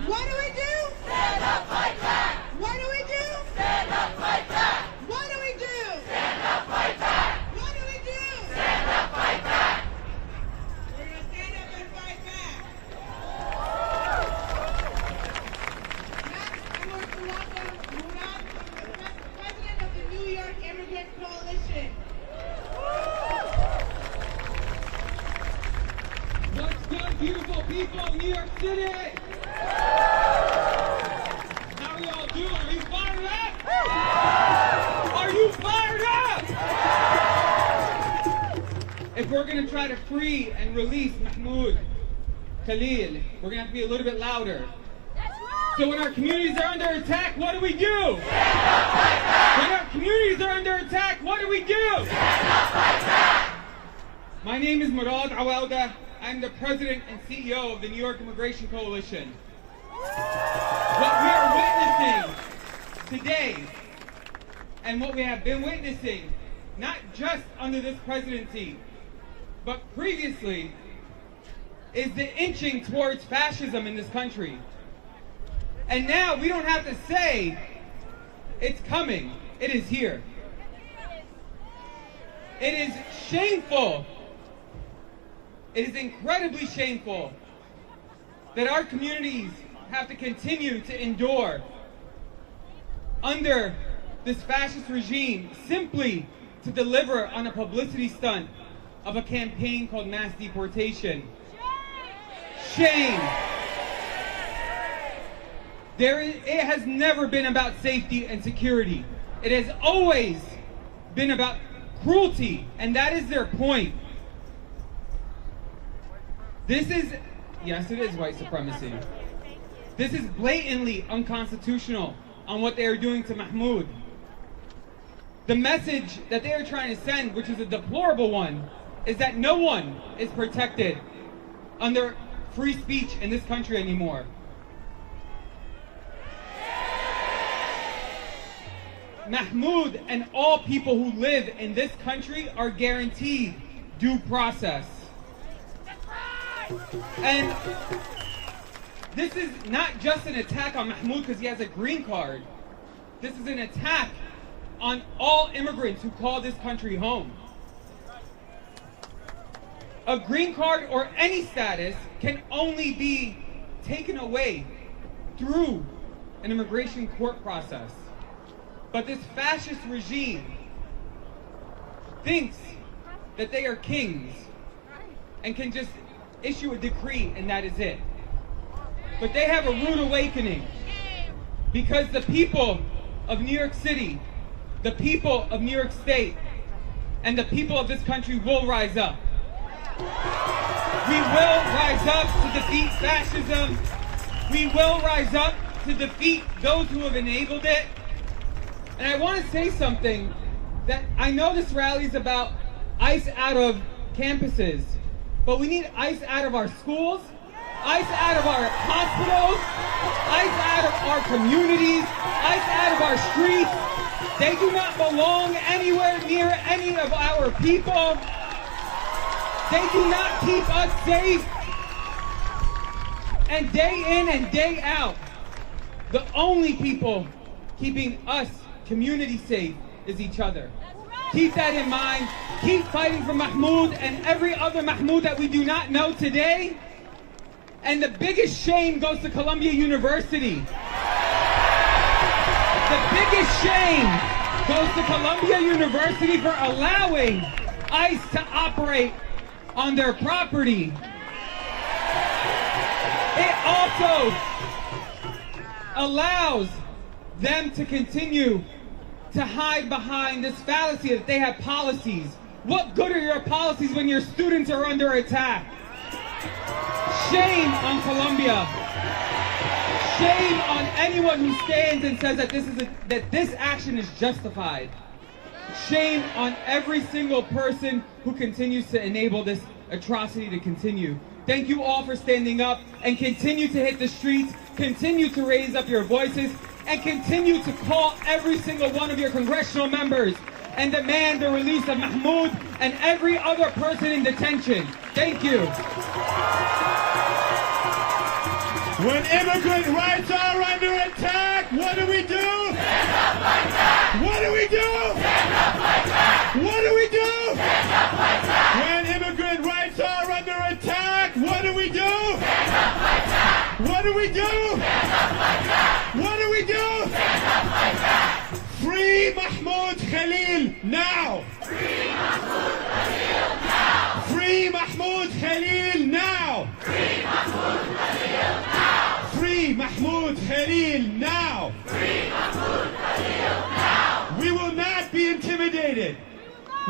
what do we do? Stand up, fight back! What do we do? Stand up, fight back! What do we do? Stand up, fight back! What do we do? Stand up, fight back! We're gonna stand up and fight back. Next, I want to welcome Murad, the president of the New York Immigrant Coalition. What's good, beautiful people of New York City? How are y'all doing? Are you fired up? Are you fired up? If we're going to try to free and release Mahmoud Khalil, we're going to have to be a little bit louder. So when our communities are under attack, what do we do? When our communities are under attack, what do we do? My name is Murad Awalda. I'm the president and CEO of the New York Immigration Coalition. What we are witnessing today, and what we have been witnessing, not just under this presidency, but previously, is the inching towards fascism in this country. And now we don't have to say it's coming, it is here. It is shameful. It is incredibly shameful that our communities have to continue to endure under this fascist regime simply to deliver on a publicity stunt of a campaign called mass deportation. Shame. It has never been about safety and security. It has always been about cruelty, and that is their point. This is, yes, it is white supremacy. This is blatantly unconstitutional on what they are doing to Mahmoud. The message that they are trying to send, which is a deplorable one, is that no one is protected under free speech in this country anymore. Mahmoud and all people who live in this country are guaranteed due process. And this is not just an attack on Mahmoud because he has a green card. This is an attack on all immigrants who call this country home. A green card or any status can only be taken away through an immigration court process. But this fascist regime thinks that they are kings and can just issue a decree and that is it. But they have a rude awakening because the people of New York City, the people of New York State, and the people of this country will rise up. We will rise up to defeat fascism. We will rise up to defeat those who have enabled it. And I want to say something that I know this rally is about ICE out of campuses, but we need ICE out of our schools, ICE out of our hospitals, ICE out of our communities, ICE out of our streets. They do not belong anywhere near any of our people. They do not keep us safe. And day in and day out, the only people keeping us community safe is each other. Keep that in mind. Keep fighting for Mahmoud and every other Mahmoud that we do not know today. And the biggest shame goes to Columbia University. The biggest shame goes to Columbia University for allowing ICE to operate on their property. It also allows them to continue to hide behind this fallacy that they have policies. What good are your policies when your students are under attack? Shame on Columbia. Shame on anyone who stands and says that this action is justified. Shame on every single person who continues to enable this atrocity to continue. Thank you all for standing up and continue to hit the streets, continue to raise up your voices, and continue to call every single one of your congressional members and demand the release of Mahmoud and every other person in detention. Thank you. When immigrant rights are under attack, what do we do? Stand up, fight back! What do we do? Stand up, fight back! What do we do? Stand up, fight back! When immigrant rights are under attack, what do we do? Stand up, fight back! What do we do? Stand up, fight back! What do we do? Stand up, fight back! Free Mahmoud Khalil now! Free Mahmoud Khalil now! Free Mahmoud Khalil now! Free Mahmoud Khalil now! Free Mahmoud Khalil now! Free Mahmoud Khalil now! We will not be intimidated.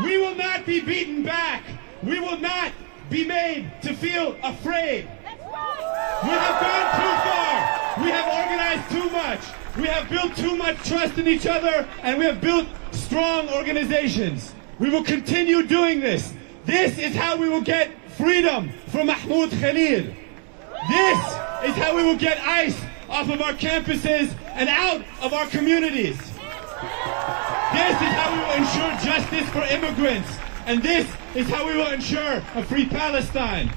We will not be beaten back. We will not be made to feel afraid. We have gone too far. We have organized too much. We have built too much trust in each other, and we have built strong organizations. We will continue doing this. This is how we will get freedom for Mahmoud Khalil. This is how we will get ICE off of our campuses and out of our communities. This is how we will ensure justice for immigrants. And this is how we will ensure a free Palestine.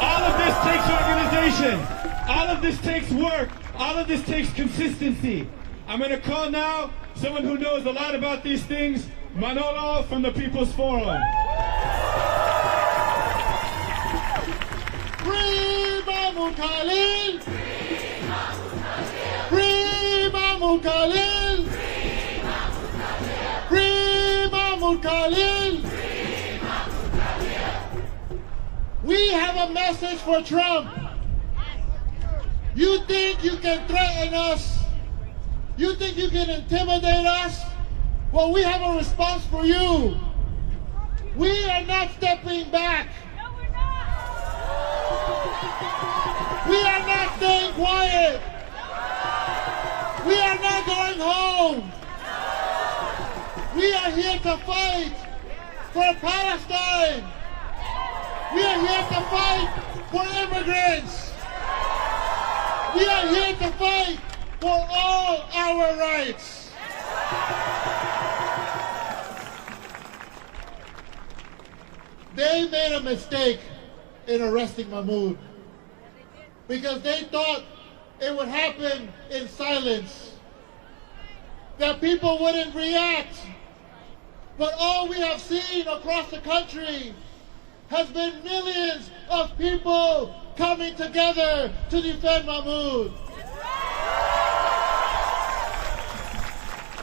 All of this takes organization. All of this takes work. All of this takes consistency. I'm going to call now someone who knows a lot about these things, Manolo from the People's Forum. Free Mahmoud Khalil! Free Mahmoud Khalil! Free Mahmoud Khalil! We have a message for Trump. You think you can threaten us? You think you can intimidate us? Well, we have a response for you. We are not stepping back. We are not staying quiet. We are not going home. We are here to fight for Palestine. We are here to fight for immigrants. We are here to fight for all our rights. They made a mistake in arresting Mahmoud because they thought it would happen in silence, that people wouldn't react. But all we have seen across the country has been millions of people coming together to defend Mahmoud.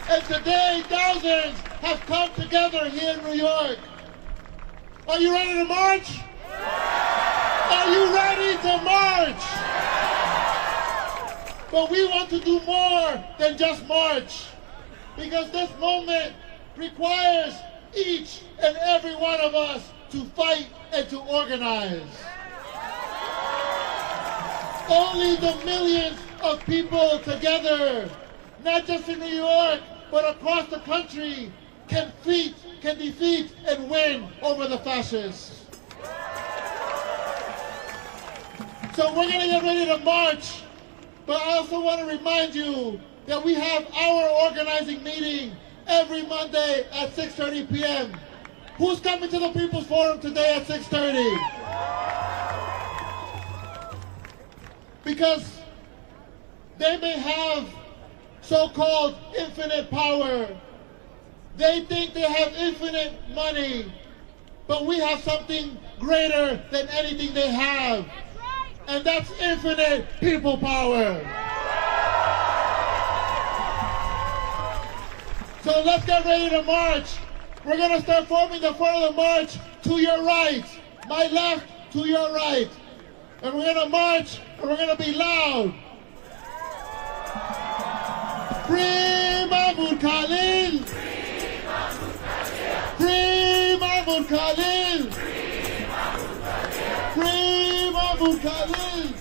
And today, thousands have come together here in New York. Are you ready to march? Are you ready to march? But we want to do more than just march, because this moment requires each and every one of us to fight and to organize. Only the millions of people together, not just in New York, but across the country, can defeat and win over the fascists. So we're going to get ready to march, but I also want to remind you that we have our organizing meeting every Monday at 6:30 p.m. Who's coming to the People's Forum today at 6:30? Because they may have so-called infinite power. They think they have infinite money, but we have something greater than anything they have. And that's infinite people power. So let's get ready to march. We're going to start forming the front of the march to your right, my left to your right. And we're going to march, and we're going to be loud. Free Mahmoud Khalil! Free Mahmoud Khalil! Free Mahmoud Khalil!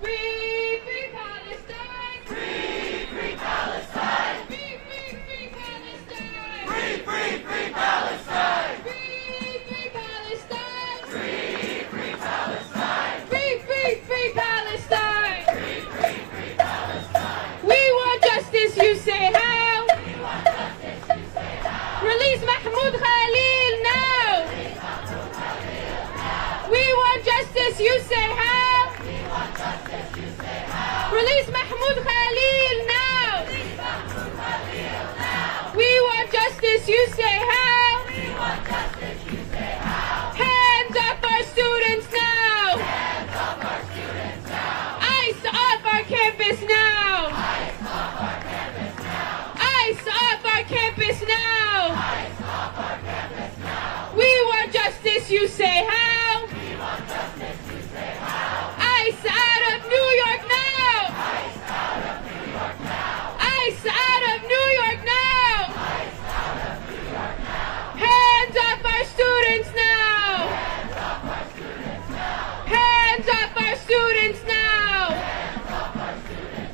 Free, free Palestine! Free, free Palestine! Free, free, free Palestine! Free, free, free Palestine! Free, free Palestine! Free, free Palestine! Free, free, free Palestine! Free, free, free Palestine! We want justice, you say how? We want justice, you say how? Release Mahmoud Khalil now! We want justice, you say how? We want justice, you say how? Release Mahmoud Khalil now! Release Mahmoud Khalil now! We want justice, you say how? We want justice, you say how? Hands up our students now! Hands off our students now! ICE off our campus now! Ice off our campus now! ICE off our campus now! Ice off our campus now! We want justice, you say how? We want justice, you say how? ICE out of New York now! Ice out of New York now! ICE out of New York now! Ice out of New York now! Hands off our students now! Hands off our students now! Hands off our students now! Hands off our students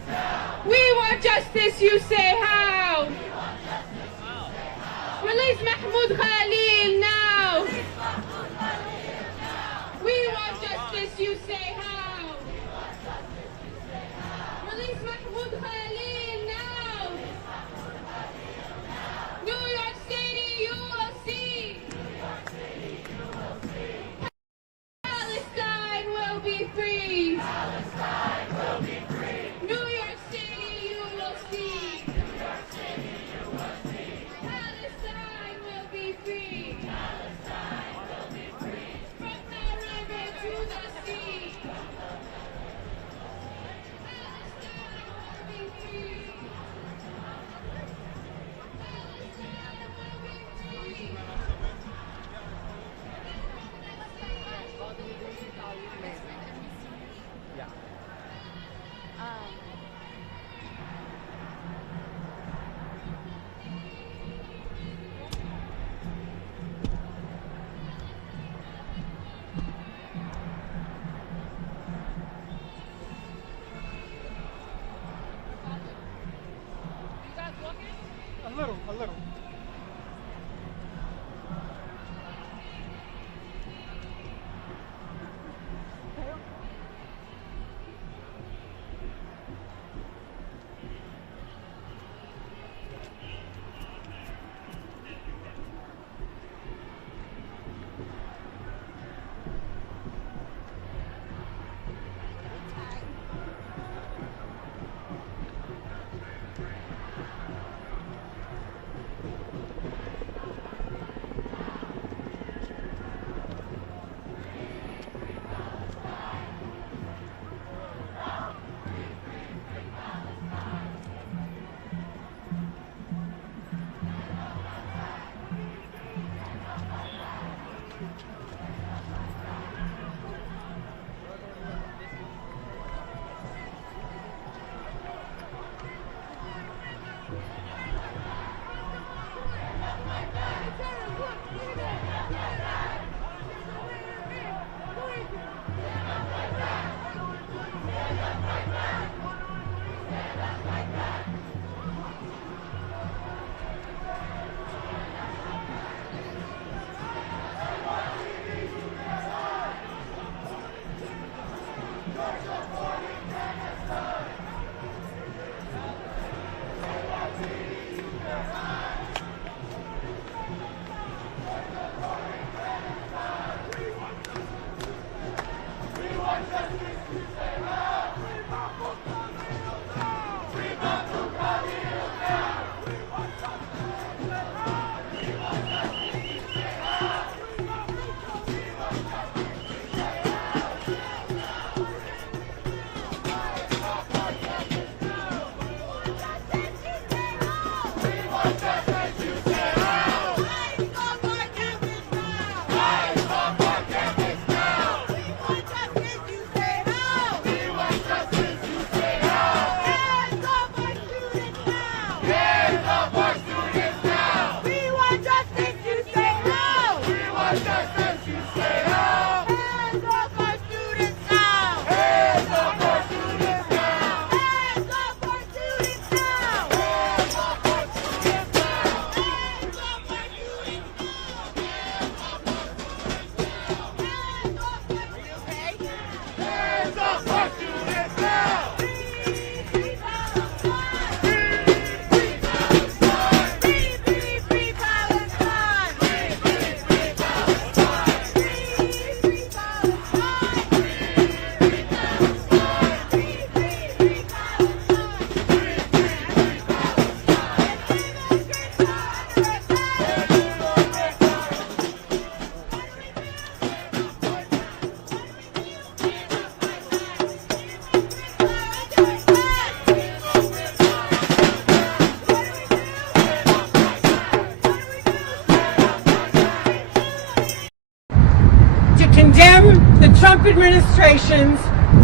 The Trump administration's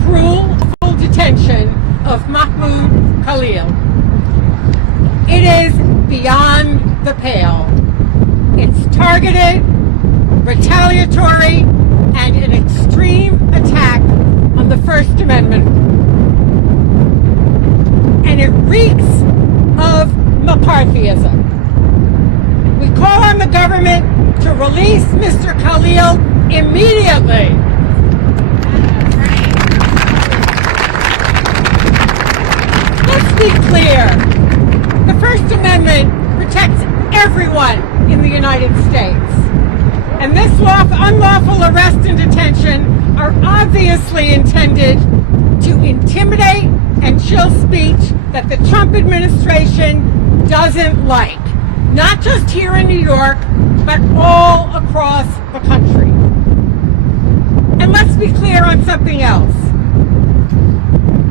cruel detention of Mahmoud Khalil. It is beyond the pale. It's targeted, retaliatory, and an extreme attack on the First Amendment. And it reeks of McCarthyism. We call on the government to release Mr. Khalil immediately. Let's be clear. The First Amendment protects everyone in the United States. And this unlawful arrest and detention are obviously intended to intimidate and chill speech that the Trump administration doesn't like. Not just here in New York, but all across the country. And let's be clear on something else.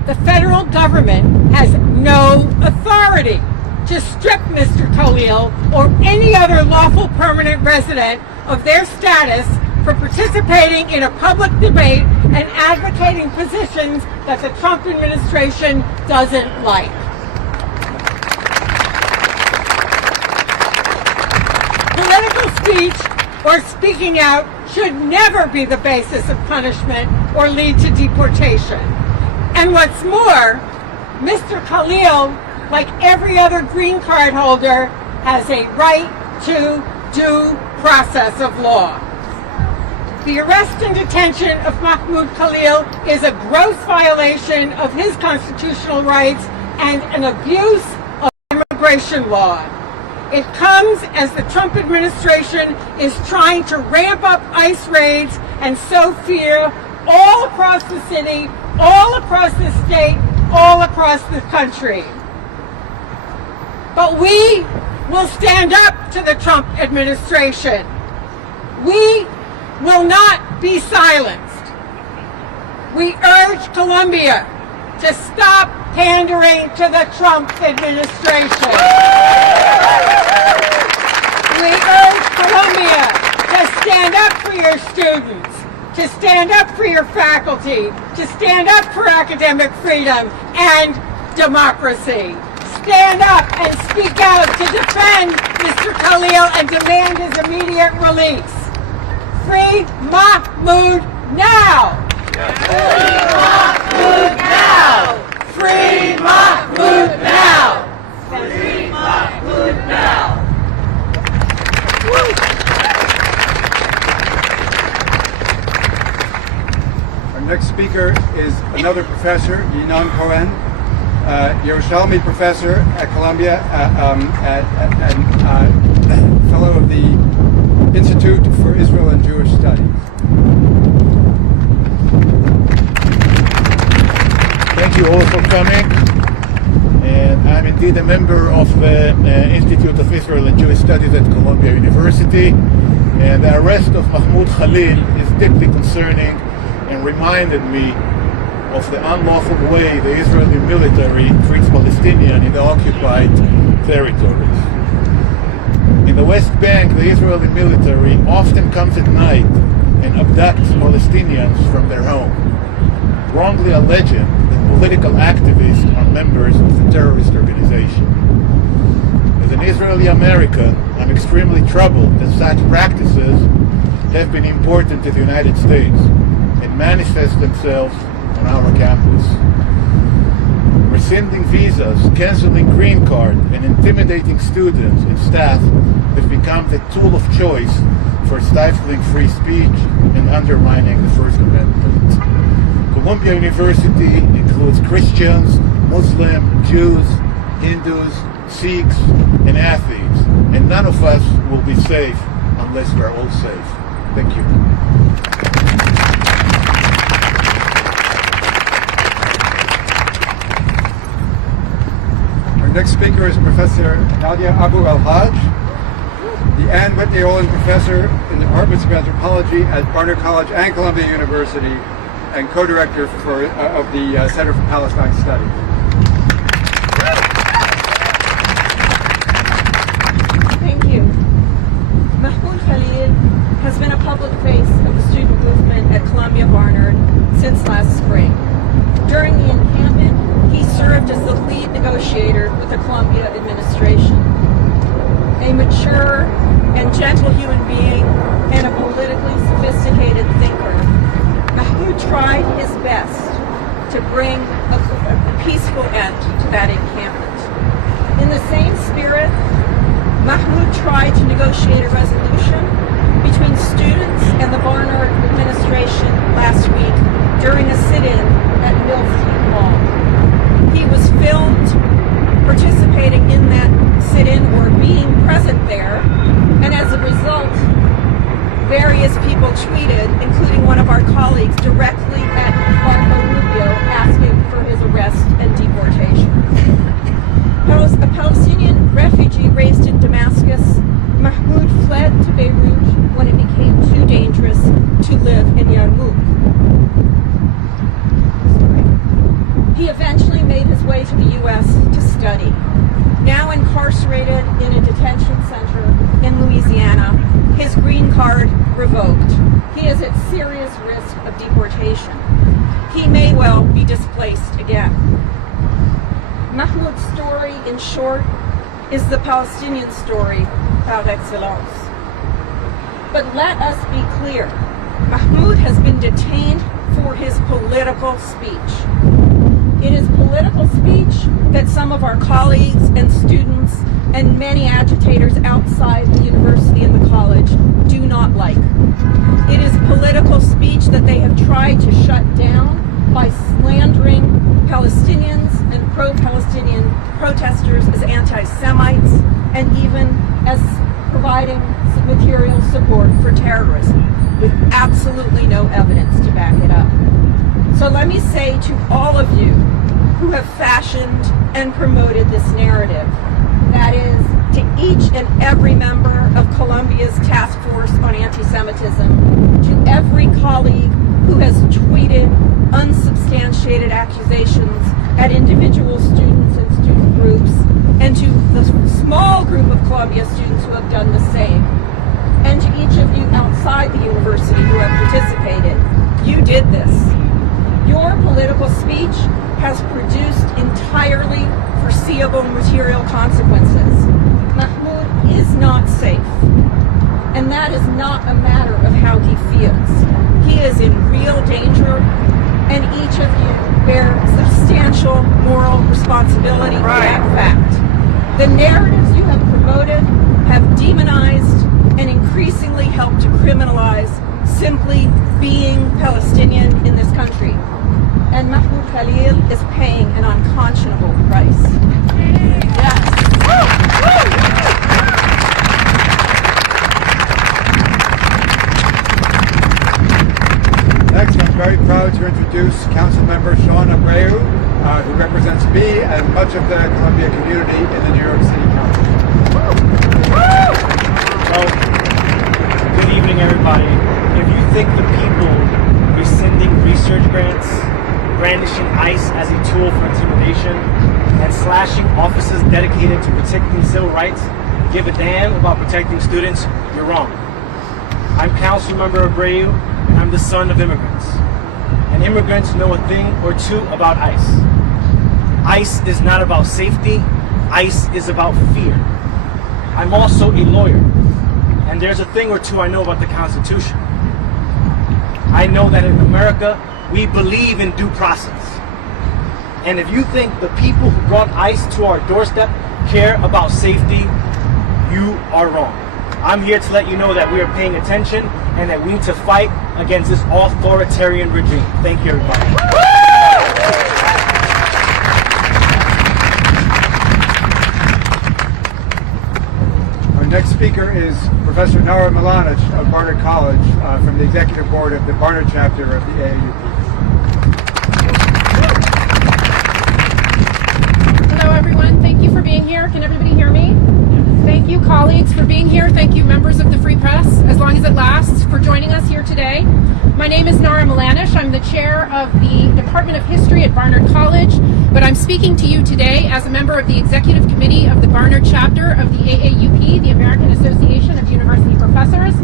The federal government has no authority to strip Mr. Khalil or any other lawful permanent resident of their status for participating in a public debate and advocating positions that the Trump administration doesn't like. Political speech or speaking out should never be the basis of punishment or lead to deportation. And what's more, Mr. Khalil, like every other green card holder, has a right to due process of law. The arrest and detention of Mahmoud Khalil is a gross violation of his constitutional rights and an abuse of immigration law. It comes as the Trump administration is trying to ramp up ICE raids and sow fear all across the city, all across the state, all across the country. But we will stand up to the Trump administration. We will not be silenced. We urge Colombia to stop pandering to the Trump administration. We urge Colombia to stand up for your students, to stand up for your faculty, to stand up for academic freedom and democracy. Stand up and speak out to defend Mr. Khalil and demand his immediate release. Free Mahmoud now! Free Mahmoud now! another professor, Yinon Cohen, Yerushalmi professor at Columbia, and fellow of the Institute for Israel and Jewish Studies. Thank you all for coming. And I'm indeed a member of the Institute of Israel and Jewish Studies at Columbia University. And the arrest of Mahmoud Khalil is deeply concerning and reminded me of the unlawful way the Israeli military treats Palestinians in the occupied territories. In the West Bank, the Israeli military often comes at night and abducts Palestinians from their home, wrongly alleging that political activists are members of the terrorist organization. As an Israeli American, I'm extremely troubled that such practices have been imported to the United States and manifest themselves on our campus. Rescinding visas, canceling green card, and intimidating students and staff have become the tool of choice for stifling free speech and undermining the First Amendment. Columbia University includes Christians, Muslims, Jews, Hindus, Sikhs, and atheists, and none of us will be safe unless we're all safe. Thank you. Our next speaker is Professor Nadia Abu El-Haj, the Ann Whitney Olin Professor in the Departments of Anthropology at Barnard College and Columbia University, and co-director of the Center for Palestine Studies. Thank you. Mahmoud Khalil has been a public face of the student movement at Columbia Barnard since last spring. During the encampment, he served as the lead negotiator with the Columbia administration. A mature and gentle human being and a politically sophisticated thinker, Mahmoud tried his best to bring a peaceful end to that encampment. In the same spirit, Mahmoud tried to negotiate a resolution between students and the Barnard administration last week during a sit-in at Mill Street Mall. He was filmed participating in that sit-in or being present there, and as a result, various people tweeted, including one of our colleagues, directly at Marco Rubio asking for his arrest and deportation. A Palestinian refugee raised in Damascus, Mahmoud fled to Beirut when it became too dangerous to live in Yarmouk. He eventually made his way to the U.S. to study. Now incarcerated in a detention center in Louisiana, his green card revoked. He is at serious risk of deportation. He may well be displaced again. Mahmoud's story, in short, is the Palestinian story par excellence. But let us be clear, Mahmoud has been detained for his political speech. It is political speech that some of our colleagues and students and many agitators outside the university and the college do not like. It is political speech that they have tried to shut down by slandering Palestinians and pro-Palestinian protesters as anti-Semites and even as providing material support for terrorism with absolutely no evidence to back it up. So let me say to all of you who have fashioned and promoted this narrative, that is, to each and every member of Columbia's Task Force on Anti-Semitism, to every colleague who has tweeted unsubstantiated accusations at individual students and student groups, and to the small group of Columbia students who have done the same, and to each of you outside the university who have participated, you did this. Your political speech has produced entirely foreseeable material consequences. Mahmoud is not safe. And that is not a matter of how he feels. He is in real danger, and each of you bear substantial moral responsibility for that fact. The narratives you have promoted have demonized and increasingly helped to criminalize simply being Palestinian in this country. and Mahmoud Khalil is paying an unconscionable price. Yes. Next, I'm very proud to introduce Councilmember Sean Abreu, who represents me and much of the Columbia community in the New York City Council. Well, good evening, everybody. If you think the people rescinding research grants, brandishing ICE as a tool for intimidation, and slashing offices dedicated to protecting civil rights give a damn about protecting students, you're wrong. I'm Councilmember Abreu, and I'm the son of immigrants. And immigrants know a thing or two about ICE. ICE is not about safety, ICE is about fear. I'm also a lawyer, and there's a thing or two I know about the Constitution. I know that in America, we believe in due process. And if you think the people who brought ICE to our doorstep care about safety, you are wrong. I'm here to let you know that we are paying attention and that we need to fight against this authoritarian regime. Thank you, everybody. Our next speaker is Professor Nara Milanic of Barnard College from the Executive Board of the Barnard chapter of the AAUP. Hello, everyone. Thank you for being here. Can everybody hear me? Thank you, colleagues, for being here. Thank you, members of the Free Press, as long as it lasts, for joining us here today. My name is Nara Milanic. I'm the chair of the Department of History at Barnard College, but I'm speaking to you today as a member of the Executive Committee of the Barnard chapter of the AAUP, the American Association of University Professors.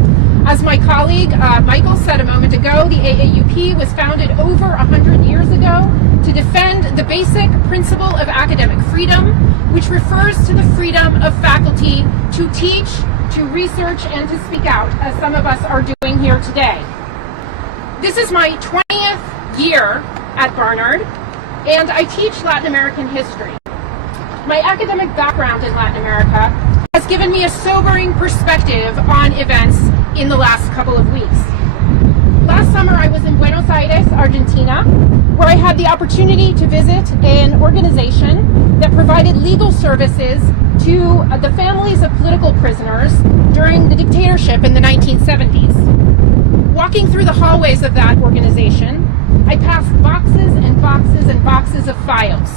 As my colleague Michael said a moment ago, the AAUP was founded over 100 years ago to defend the basic principle of academic freedom, which refers to the freedom of faculty to teach, to research, and to speak out, as some of us are doing here today. This is my 20th year at Barnard, and I teach Latin American history. My academic background in Latin America has given me a sobering perspective on events in the last couple of weeks. Last summer, I was in Buenos Aires, Argentina, where I had the opportunity to visit an organization that provided legal services to the families of political prisoners during the dictatorship in the 1970s. Walking through the hallways of that organization, I passed boxes and boxes and boxes of files.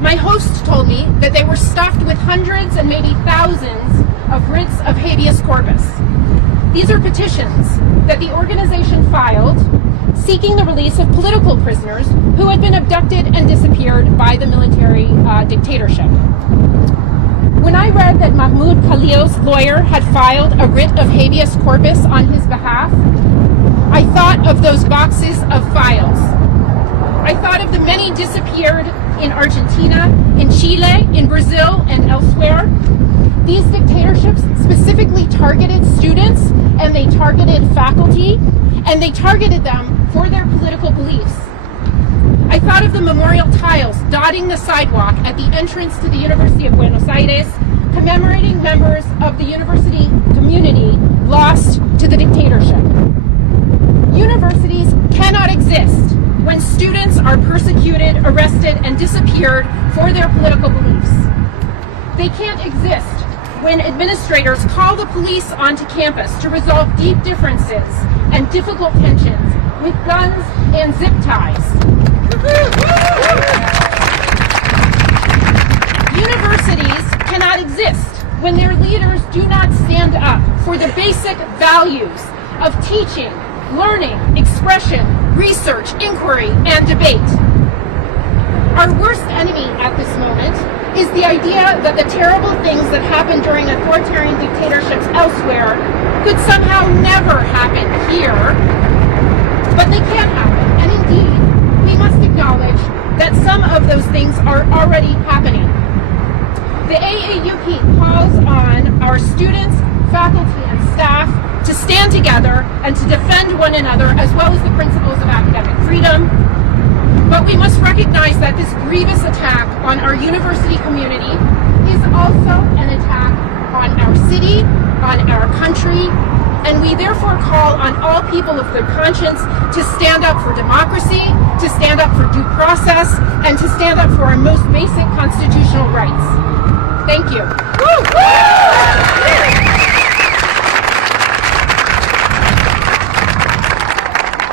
My host told me that they were stuffed with hundreds and maybe thousands of writs of habeas corpus. These are petitions that the organization filed seeking the release of political prisoners who had been abducted and disappeared by the military dictatorship. When I read that Mahmoud Khalil's lawyer had filed a writ of habeas corpus on his behalf, I thought of those boxes of files. I thought of the many disappeared in Argentina, in Chile, in Brazil, and elsewhere. These dictatorships specifically targeted students, and they targeted faculty, and they targeted them for their political beliefs. I thought of the memorial tiles dotting the sidewalk at the entrance to the University of Buenos Aires, commemorating members of the university community lost to the dictatorship. Universities cannot exist when students are persecuted, arrested, and disappeared for their political beliefs. They can't exist when administrators call the police onto campus to resolve deep differences and difficult tensions with guns and zip ties. Universities cannot exist when their leaders do not stand up for the basic values of teaching, learning, expression, research, inquiry, and debate. Our worst enemy at this moment is the idea that the terrible things that happen during authoritarian dictatorships elsewhere could somehow never happen here, but they can happen. And indeed, we must acknowledge that some of those things are already happening. The AAUP calls on our students, faculty, and staff to stand together and to defend one another, as well as the principles of academic freedom. But we must recognize that this grievous attack on our university community is also an attack on our city, on our country, and and we therefore call on all people of good conscience to stand up for democracy, to stand up for due process, and to stand up for our most basic constitutional rights. Thank you.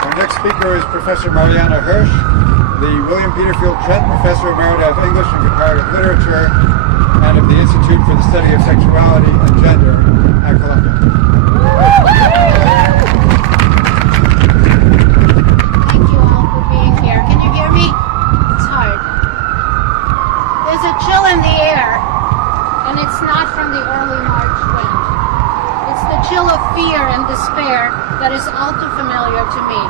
Our next speaker is Professor Mariana Hirsch, the William Peterfield Trent Professor Emerita of English and Comparative Literature and of the Institute for the Study of Sexuality and Gender at Columbia. Thank you all for being here. Can you hear me? It's hard. There's a chill in the air, and it's not from the early March wind. It's the chill of fear and despair that is all too familiar to me.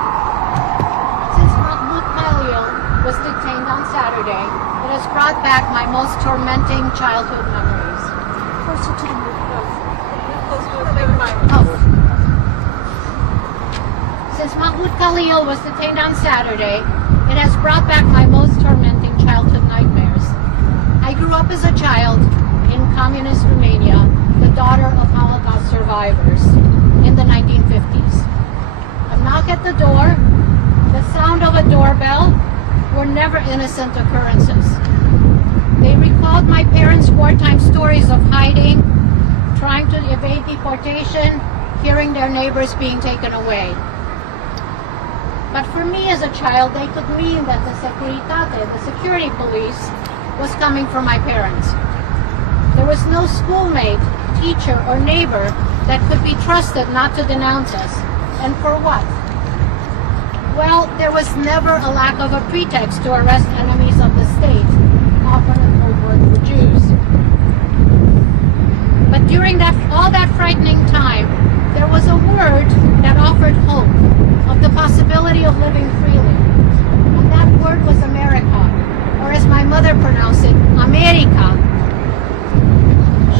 Since Mahmoud Khalil was detained on Saturday, it has brought back my most tormenting childhood memories. Closer to the Since Mahmoud Khalil was detained on Saturday, it has brought back my most tormenting childhood nightmares. I grew up as a child in communist Romania, the daughter of Holocaust survivors in the 1950s. A knock at the door, the sound of a doorbell were never innocent occurrences. They recalled my parents' wartime stories of hiding, trying to evade deportation, hearing their neighbors being taken away. But for me as a child, they could mean that the Securitate, the security police, was coming for my parents. There was no schoolmate, teacher, or neighbor that could be trusted not to denounce us. And for what? Well, there was never a lack of a pretext to arrest enemies of the state, often a code word for Jews. But during all that frightening time, there was a word that offered hope of the possibility of living freely. And that word was America, or as my mother pronounced it, America.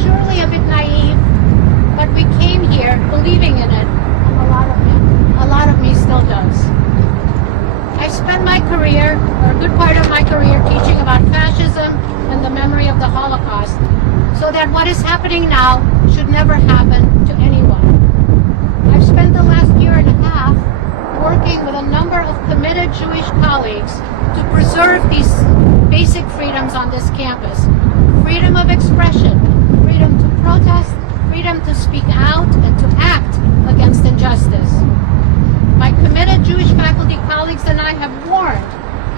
Surely a bit naive, but we came here believing in it, and a lot of me still does. I've spent my career, or a good part of my career, teaching about fascism and the memory of the Holocaust, so that what is happening now should never happen to anyone. I've spent the last year and a half working with a number of committed Jewish colleagues to preserve these basic freedoms on this campus. Freedom of expression, freedom to protest, freedom to speak out and to act against injustice. My committed Jewish faculty colleagues and I have warned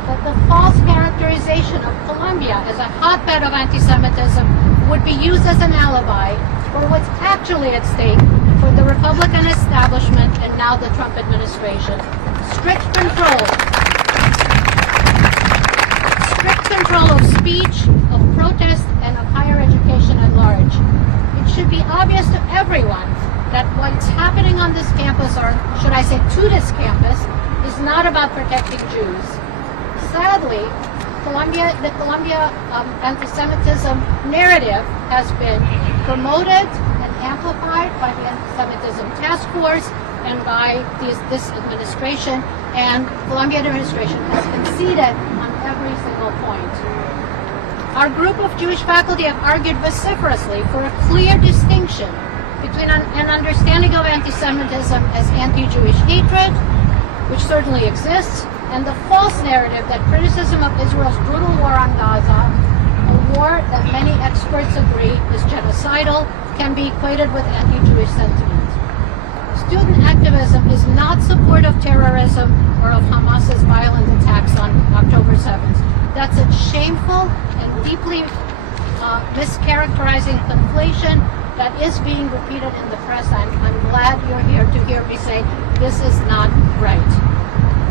that the false characterization of Columbia as a hotbed of anti-Semitism would be used as an alibi for what's actually at stake for the Republican establishment and now the Trump administration. Strict control of speech, of protest, and of higher education at large. It should be obvious to everyone that what's happening on this campus, or should I say to this campus, is not about protecting Jews. Sadly, the Columbia anti-Semitism narrative has been promoted and amplified by the Anti-Semitism Task Force and by this administration, and Columbia administration has conceded on every single point. Our group of Jewish faculty have argued vociferously for a clear distinction between an understanding of anti-Semitism as anti-Jewish hatred, which certainly exists, and the false narrative that criticism of Israel's brutal war on Gaza, a war that many experts agree is genocidal, can be equated with anti-Jewish sentiment. Student activism is not support of terrorism or of Hamas's violent attacks on October 7th. That's a shameful and deeply mischaracterizing conflation that is being repeated in the press. I'm glad you're here to hear me say this is not right.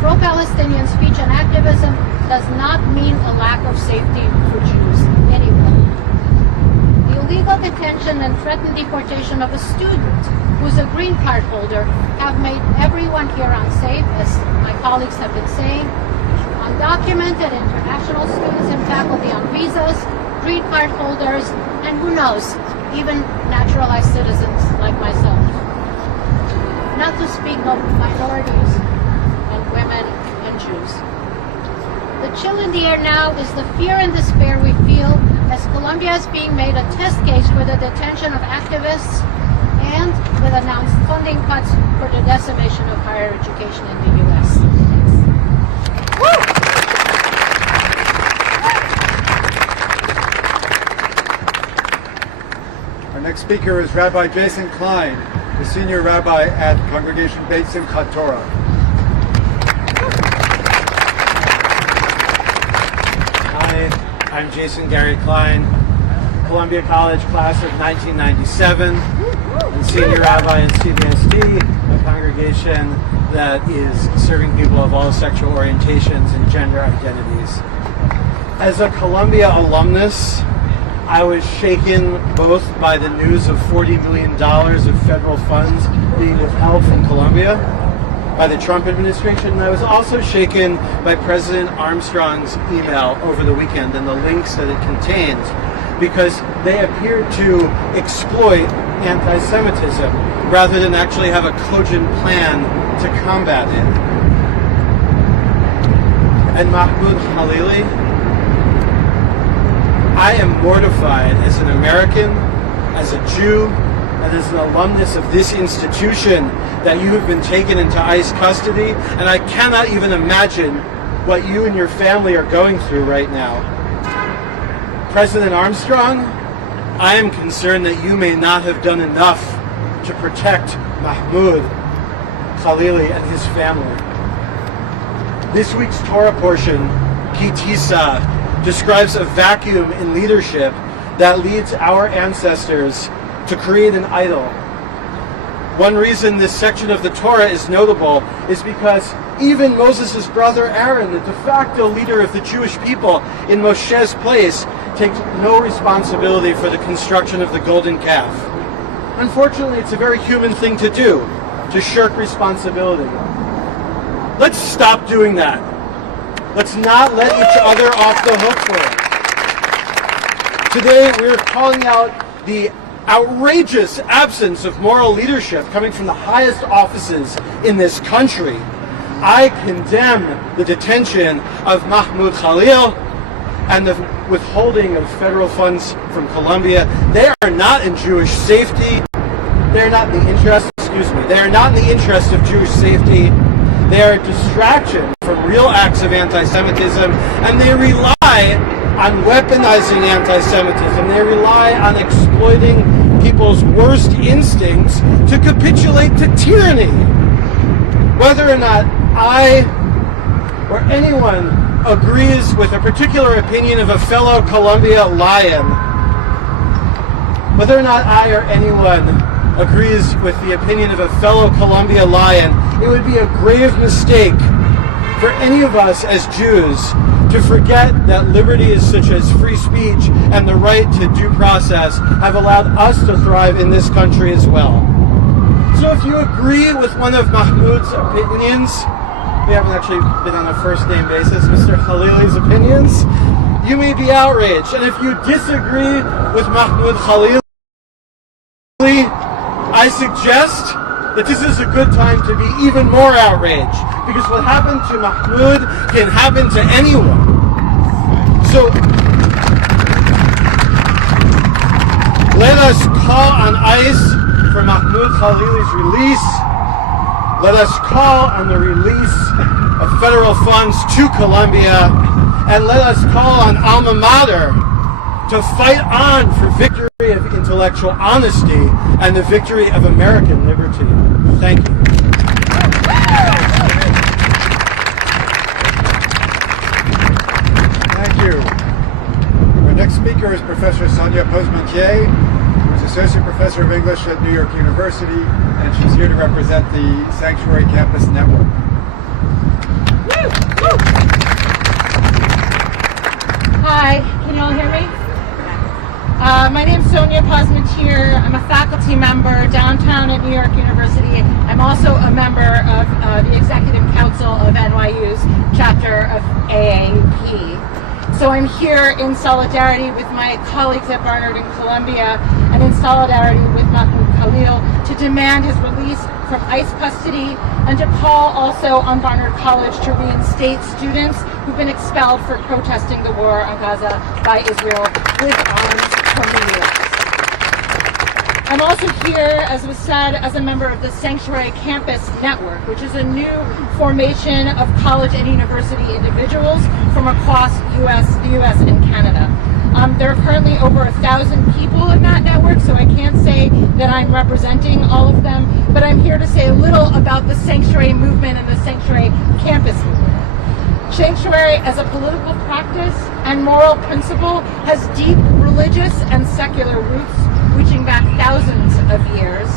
Pro-Palestinian speech and activism does not mean a lack of safety for Jews anywhere. The illegal detention and threatened deportation of a student who's a green card holder have made everyone here unsafe, as my colleagues have been saying. Undocumented international students and faculty on visas, green card holders, and who knows, even naturalized citizens like myself. Not to speak of minorities and women and Jews. The chill in the air now is the fear and despair we feel as Columbia is being made a test case for the detention of activists and with announced funding cuts for the decimation of higher education in the U.S. Our next speaker is Rabbi Jason Klein, the senior rabbi at Congregation Beit Simchat Torah. Hi, I'm Jason Gary Klein, Columbia College class of 1997, and senior rabbi in CBSD, a congregation that is serving people of all sexual orientations and gender identities. As a Columbia alumnus, I was shaken both by the news of $40 million of federal funds being withheld from Columbia by the Trump administration, and I was also shaken by President Armstrong's email over the weekend and the links that it contained, because they appeared to exploit anti-Semitism rather than actually have a cogent plan to combat it. And Mahmoud Khalil, I am mortified as an American, as a Jew, and as an alumnus of this institution that you have been taken into ICE custody, and I cannot even imagine what you and your family are going through right now. President Armstrong, I am concerned that you may not have done enough to protect Mahmoud Khalil and his family. This week's Torah portion, Kitisa, describes a vacuum in leadership that leads our ancestors to create an idol. One reason this section of the Torah is notable is because even Moses' brother Aaron, the de facto leader of the Jewish people in Moshe's place, takes no responsibility for the construction of the golden calf. Unfortunately, it's a very human thing to do, to shirk responsibility. Let's stop doing that. Let's not let each other off the hook for it. Today, we're calling out the outrageous absence of moral leadership coming from the highest offices in this country. I condemn the detention of Mahmoud Khalil and the withholding of federal funds from Columbia. They are not in Jewish safety. They are not in the interest, they are not in the interest of Jewish safety. They are a distraction from real acts of anti-Semitism, and they rely on weaponizing anti-Semitism. They rely on exploiting people's worst instincts to capitulate to tyranny. Whether or not I or anyone agrees with a particular opinion of a fellow Columbia lion, whether or not I or anyone agrees with the opinion of a fellow Columbia lion, it would be a grave mistake for any of us as Jews to forget that liberties such as free speech and the right to due process have allowed us to thrive in this country as well. So if you agree with one of Mahmoud's opinions, we haven't actually been on a first name basis, Mr. Khalili's opinions, you may be outraged. And if you disagree with Mahmoud Khalil, I suggest that this is a good time to be even more outraged, because what happened to Mahmoud can happen to anyone. So let us call on ICE for Mahmoud Khalil's release. Let us call on the release of federal funds to Columbia, and let us call on Alma Mater to fight on for victory of intellectual honesty and the victory of American liberty. Thank you. Thank you. Our next speaker is Professor Sonia Posmentier, who is Associate Professor of English at New York University, and she's here to represent the Sanctuary Campus Network. Hi, can you all hear me? My name is Sonia Posmentier. I'm a faculty member downtown at New York University. I'm also a member of the Executive Council of NYU's chapter of AAP. So I'm here in solidarity with my colleagues at Barnard and Columbia, and in solidarity with Mahmoud Khalil, to demand his release from ICE custody, and to call also on Barnard College to reinstate students who've been expelled for protesting the war on Gaza by Israel with arms from the U.S. I'm also here, as was said, as a member of the Sanctuary Campus Network, which is a new formation of college and university individuals from across the U.S. and Canada. There are currently over 1,000 people in that network, so I can't say that I'm representing all of them, but I'm here to say a little about the Sanctuary movement and the Sanctuary Campus movement. Sanctuary as a political practice and moral principle has deep religious and secular roots reaching back thousands of years.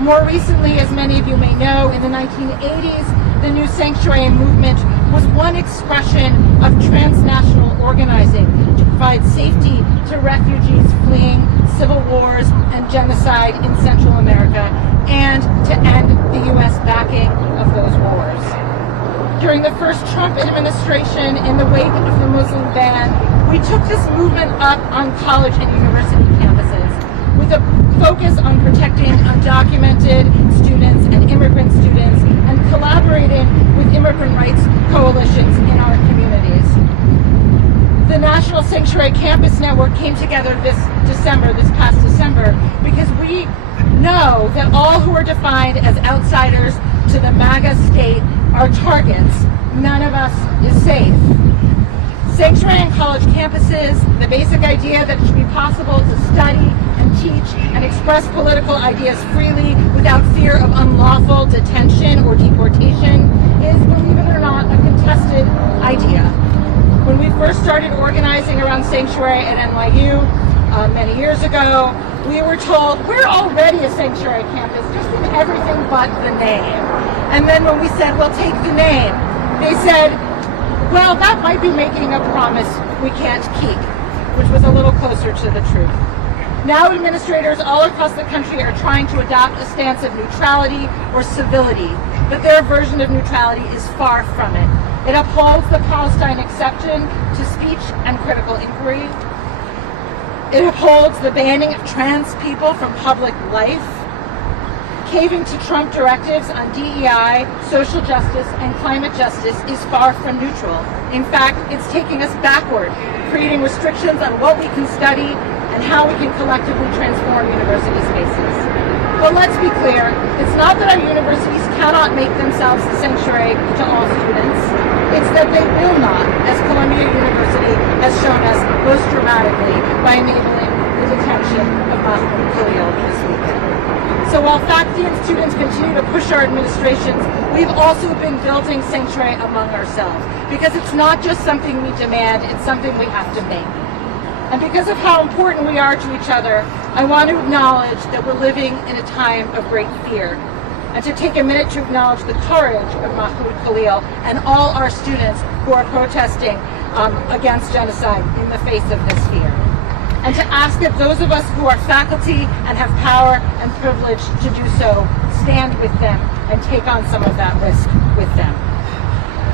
More recently, as many of you may know, in the 1980s, the new Sanctuary movement was one expression of transnational organizing to provide safety to refugees fleeing civil wars and genocide in Central America and to end the U.S. backing of those wars. During the first Trump administration, in the wake of the Muslim ban, we took this movement up on college and university campuses with a focus on protecting undocumented students and immigrant students and collaborating with immigrant rights coalitions in our communities. The National Sanctuary Campus Network came together this past December, because we know that all who are defined as outsiders to the MAGA state are targets. None of us is safe. Sanctuary and college campuses, the basic idea that it should be possible to study and teach and express political ideas freely without fear of unlawful detention or deportation is, believe it or not, a contested idea. When we first started organizing around Sanctuary at NYU many years ago, we were told, we're already a Sanctuary campus, just in everything but the name. And then when we said, well, take the name, they said, well, that might be making a promise we can't keep, which was a little closer to the truth. Now administrators all across the country are trying to adopt a stance of neutrality or civility, but their version of neutrality is far from it. It upholds the Palestine exception to speech and critical inquiry. It upholds the banning of trans people from public life. Caving to Trump directives on DEI, social justice, and climate justice is far from neutral. In fact, it's taking us backward, creating restrictions on what we can study and how we can collectively transform university spaces. But let's be clear, it's not that our universities cannot make themselves a sanctuary to all students. It's that they will not, as Columbia University has shown us most dramatically by enabling the detention of Mahmoud Khalil this weekend. So while faculty and students continue to push our administrations, we've also been building sanctuary among ourselves, because it's not just something we demand, it's something we have to make. And because of how important we are to each other, I want to acknowledge that we're living in a time of great fear, and to take a minute to acknowledge the courage of Mahmoud Khalil and all our students who are protesting against genocide in the face of this fear. And to ask that those of us who are faculty and have power and privilege to do so, stand with them and take on some of that risk with them.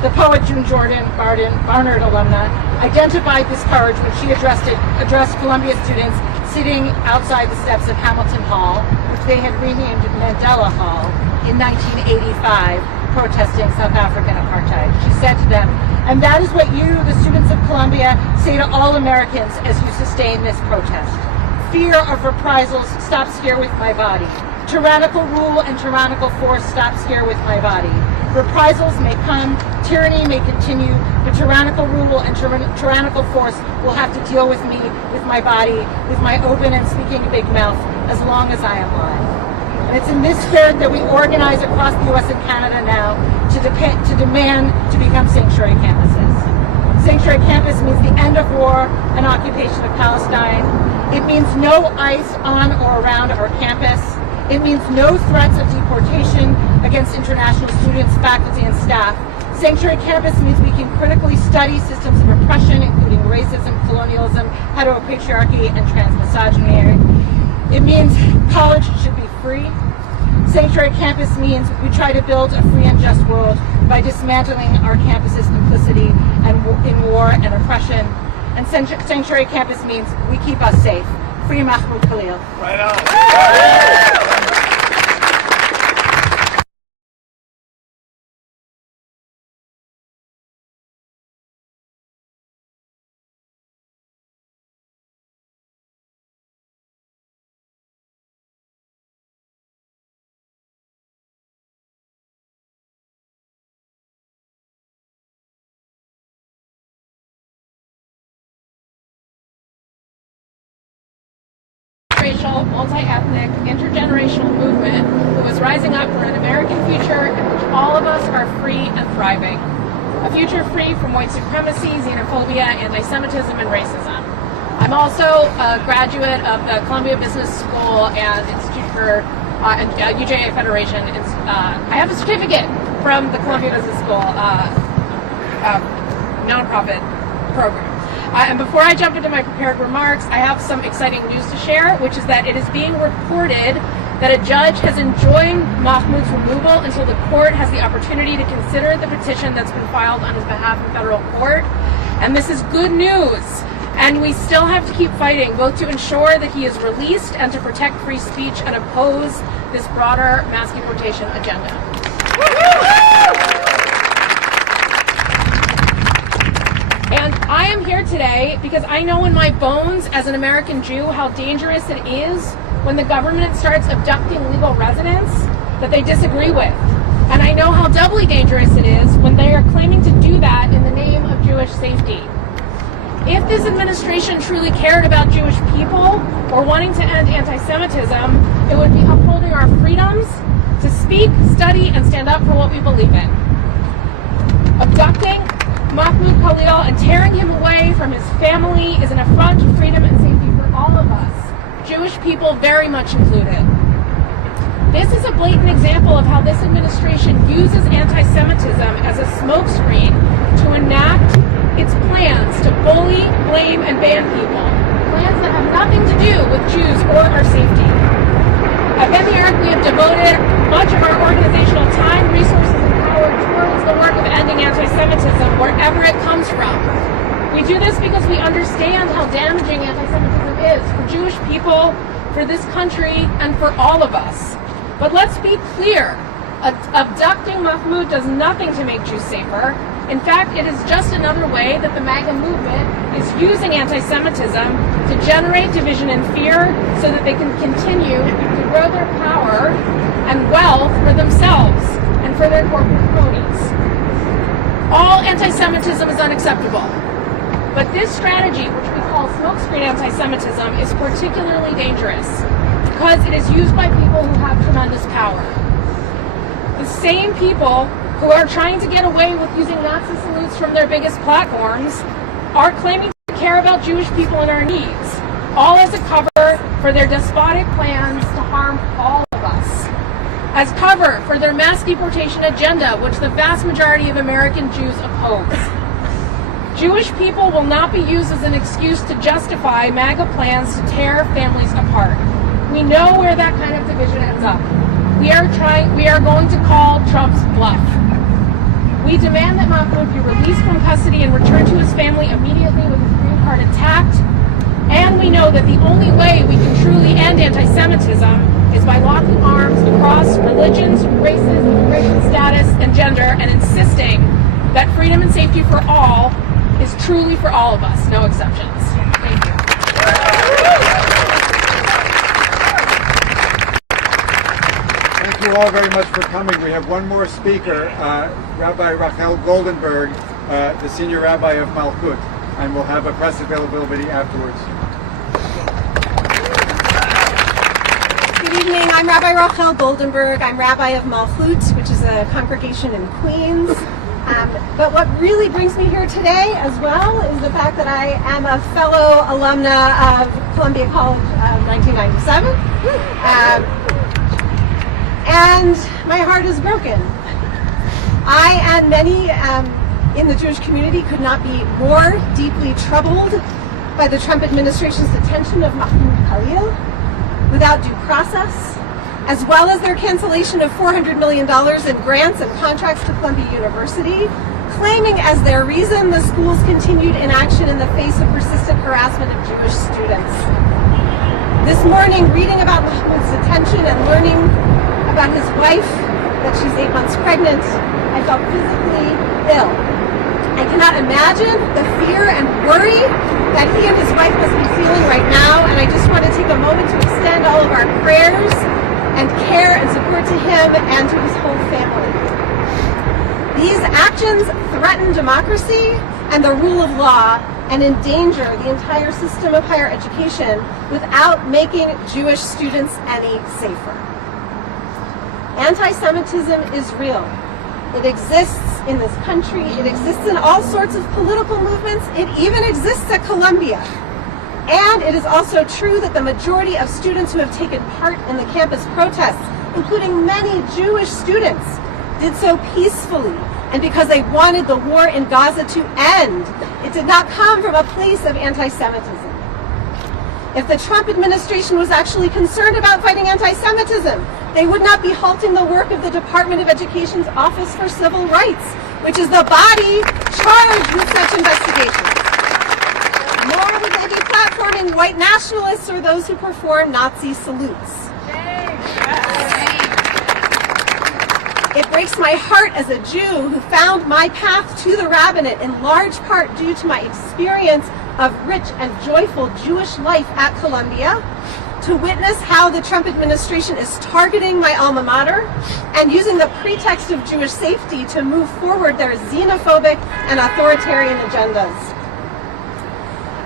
The poet June Jordan, Barnard alumna, identified this courage when she addressed Columbia students sitting outside the steps of Hamilton Hall, which they had renamed Mandela Hall, in 1985, protesting South African apartheid. She said to them, and that is what you, the students of Columbia, say to all Americans as you sustain this protest. Fear of reprisals stops here with my body. Tyrannical rule and tyrannical force stops here with my body. Reprisals may come, tyranny may continue, but tyrannical rule and tyrannical force will have to deal with me, with my body, with my open and speaking big mouth, as long as I am alive. And it's in this spirit that we organize across the U.S. and Canada now to demand to become sanctuary campuses. Sanctuary campus means the end of war and occupation of Palestine. It means no ICE on or around our campus. It means no threats of deportation against international students, faculty, and staff. Sanctuary campus means we can critically study systems of oppression, including racism, colonialism, heteropatriarchy, and transmisogyny. It means college should be free. Sanctuary campus means we try to build a free and just world by dismantling our campus's complicity in war and oppression. And sanctuary campus means we keep us safe. Free Mahmoud Khalil. Right on. multiracial, multi-ethnic, intergenerational movement that was rising up for an American future in which all of us are free and thriving. A future free from white supremacy, xenophobia, anti-Semitism, and racism. I'm also a graduate of the Columbia Business School and Institute for UJA Federation. I have a certificate from the Columbia Business School nonprofit program. And before I jump into my prepared remarks, I have some exciting news to share, which is that it is being reported that a judge has enjoined Mahmoud's removal until the court has the opportunity to consider the petition that's been filed on his behalf in federal court. And this is good news. And we still have to keep fighting, both to ensure that he is released and to protect free speech and oppose this broader mass deportation agenda. And I am here today because I know in my bones as an American Jew how dangerous it is when the government starts abducting legal residents that they disagree with. And I know how doubly dangerous it is when they are claiming to do that in the name of Jewish safety. If this administration truly cared about Jewish people or wanting to end anti-Semitism, it would be upholding our freedoms to speak, study, and stand up for what we believe in. Abducting Mahmoud Khalil and tearing him away from his family is an affront to freedom and safety for all of us, Jewish people very much included. This is a blatant example of how this administration uses anti-Semitism as a smokescreen to enact its plans to bully, blame, and ban people. Plans that have nothing to do with Jews or our safety. At Immigrant, we have devoted much of our organizational time, resources, and power towards the work of ending anti-Semitism wherever it comes from. We do this because we understand how damaging anti-Semitism is for Jewish people, for this country, and for all of us. But let's be clear, abducting Mahmoud does nothing to make Jews safer. In fact, it is just another way that the MAGA movement is using anti-Semitism to generate division and fear so that they can continue to grow their power and wealth for themselves and for their corporate cronies. All anti-Semitism is unacceptable. But this strategy, which we call smokescreen anti-Semitism, is particularly dangerous because it is used by people who have tremendous power. The same people who are trying to get away with using Nazi salutes from their biggest platforms are claiming to care about Jewish people and our needs, all as a cover for their despotic plans to harm all of us, as cover for their mass deportation agenda, which the vast majority of American Jews oppose. Jewish people will not be used as an excuse to justify MAGA plans to tear families apart. We know where that kind of division ends up. We are going to call Trump's bluff. We demand that Mahmoud be released from custody and returned to his family immediately with his green card intact. And we know that the only way we can truly end anti-Semitism is by locking arms across religions, races, immigration status, and gender, and insisting that freedom and safety for all is truly for all of us, no exceptions. Thank you. Thank you all very much for coming. We have one more speaker, Rabbi Rachel Goldenberg, the senior rabbi of Malkut, and we'll have a press availability afterwards. Good evening. I'm Rabbi Rachel Goldenberg. I'm rabbi of Malkut, which is a congregation in Queens. But what really brings me here today as well is the fact that I am a fellow alumna of Columbia College of 1997. And my heart is broken. I and many in the Jewish community could not be more deeply troubled by the Trump administration's detention of Mahmoud Khalil without due process, as well as their cancellation of $400 million in grants and contracts to Columbia University, claiming as their reason the school's continued inaction in the face of persistent harassment of Jewish students. This morning, reading about Mahmoud's detention and learning about his wife, that she's 8 months pregnant, I felt physically ill. I cannot imagine the fear and worry that he and his wife must be feeling right now, and I just want to take a moment to extend all of our prayers and care and support to him and to his whole family. These actions threaten democracy and the rule of law, and endanger the entire system of higher education without making Jewish students any safer. Anti-Semitism is real. It exists in this country. It exists in all sorts of political movements. It even exists at Columbia. And it is also true that the majority of students who have taken part in the campus protests, including many Jewish students, did so peacefully and because they wanted the war in Gaza to end. It did not come from a place of anti-Semitism. If the Trump administration was actually concerned about fighting anti-Semitism, they would not be halting the work of the Department of Education's Office for Civil Rights, which is the body charged with such investigations. Nor would they be platforming white nationalists or those who perform Nazi salutes. It breaks my heart as a Jew who found my path to the rabbinate in large part due to my experience of rich and joyful Jewish life at Columbia, to witness how the Trump administration is targeting my alma mater and using the pretext of Jewish safety to move forward their xenophobic and authoritarian agendas.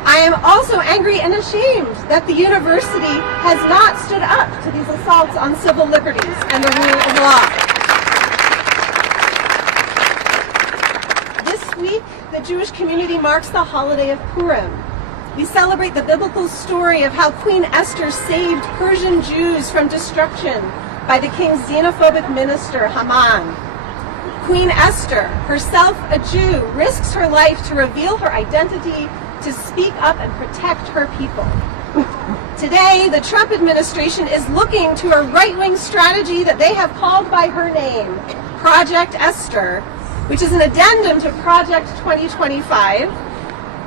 I am also angry and ashamed that the university has not stood up to these assaults on civil liberties and the rule of law. This week, the Jewish community marks the holiday of Purim. We celebrate the biblical story of how Queen Esther saved Persian Jews from destruction by the king's xenophobic minister, Haman. Queen Esther, herself a Jew, risks her life to reveal her identity, to speak up and protect her people. Today, the Trump administration is looking to a right-wing strategy that they have called by her name, Project Esther, which is an addendum to Project 2025,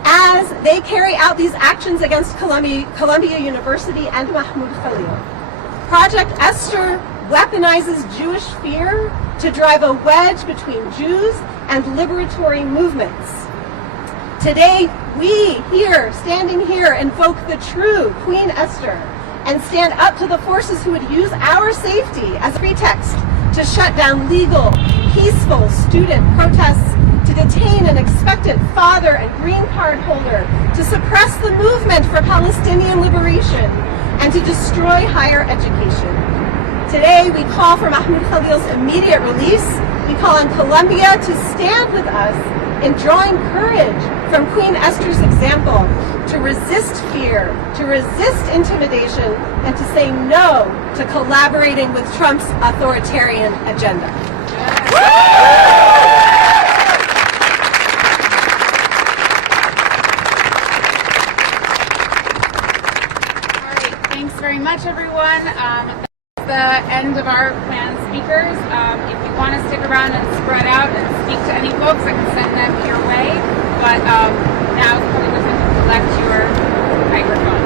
as they carry out these actions against Columbia University and Mahmoud Khalil. Project Esther weaponizes Jewish fear to drive a wedge between Jews and liberatory movements. Today, we here, standing here, invoke the true Queen Esther and stand up to the forces who would use our safety as a pretext to shut down legal, peaceful student protests, to detain an expectant father and green card holder, to suppress the movement for Palestinian liberation, and to destroy higher education. Today, we call for Mahmoud Khalil's immediate release. We call on Columbia to stand with us in drawing courage from Queen Esther's example, to resist fear, to resist intimidation, and to say no to collaborating with Trump's authoritarian agenda. Thanks very much, everyone. That's the end of our planned speakers. If you want to stick around and spread out and speak to any folks, I can send them your way. But now is probably the time to collect your microphones.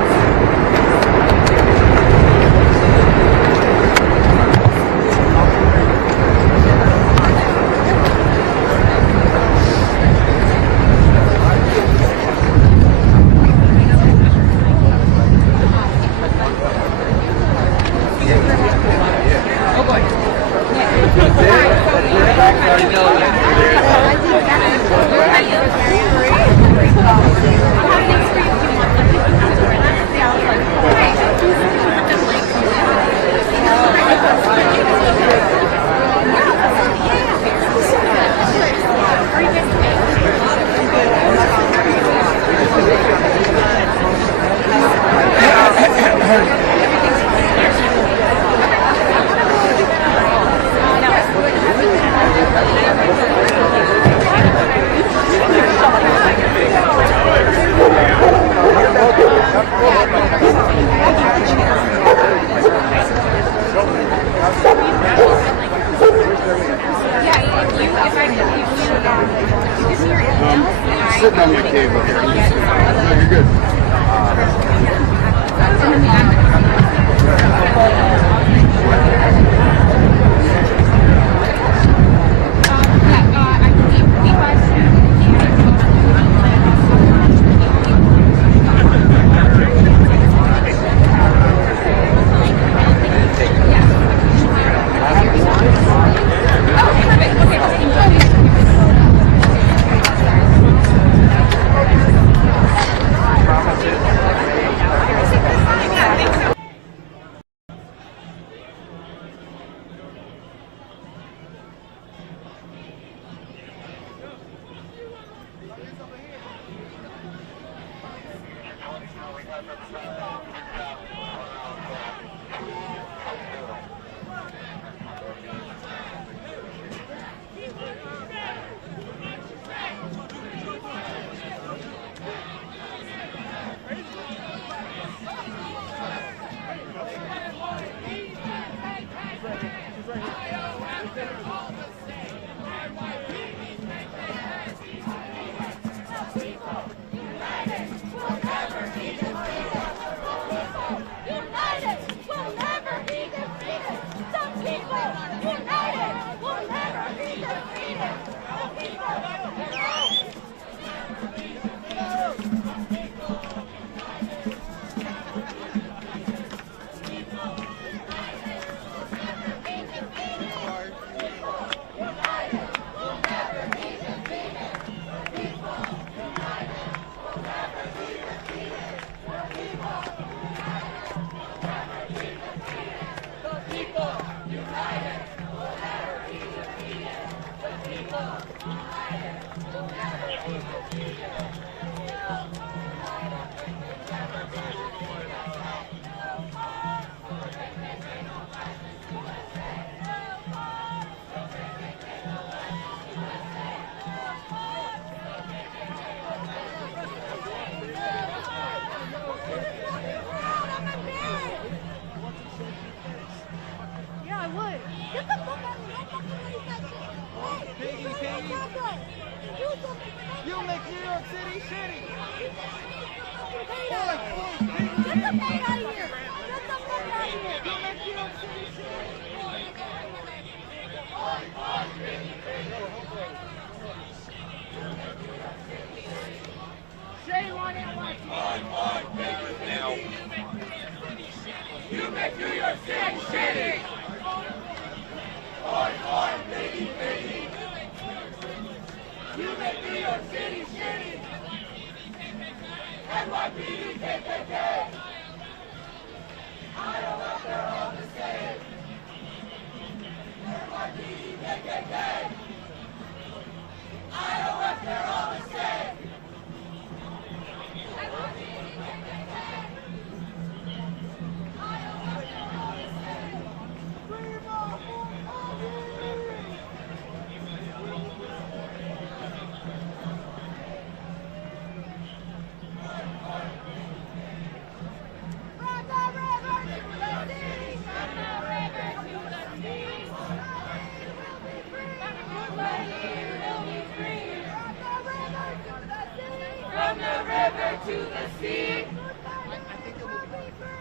to the sea.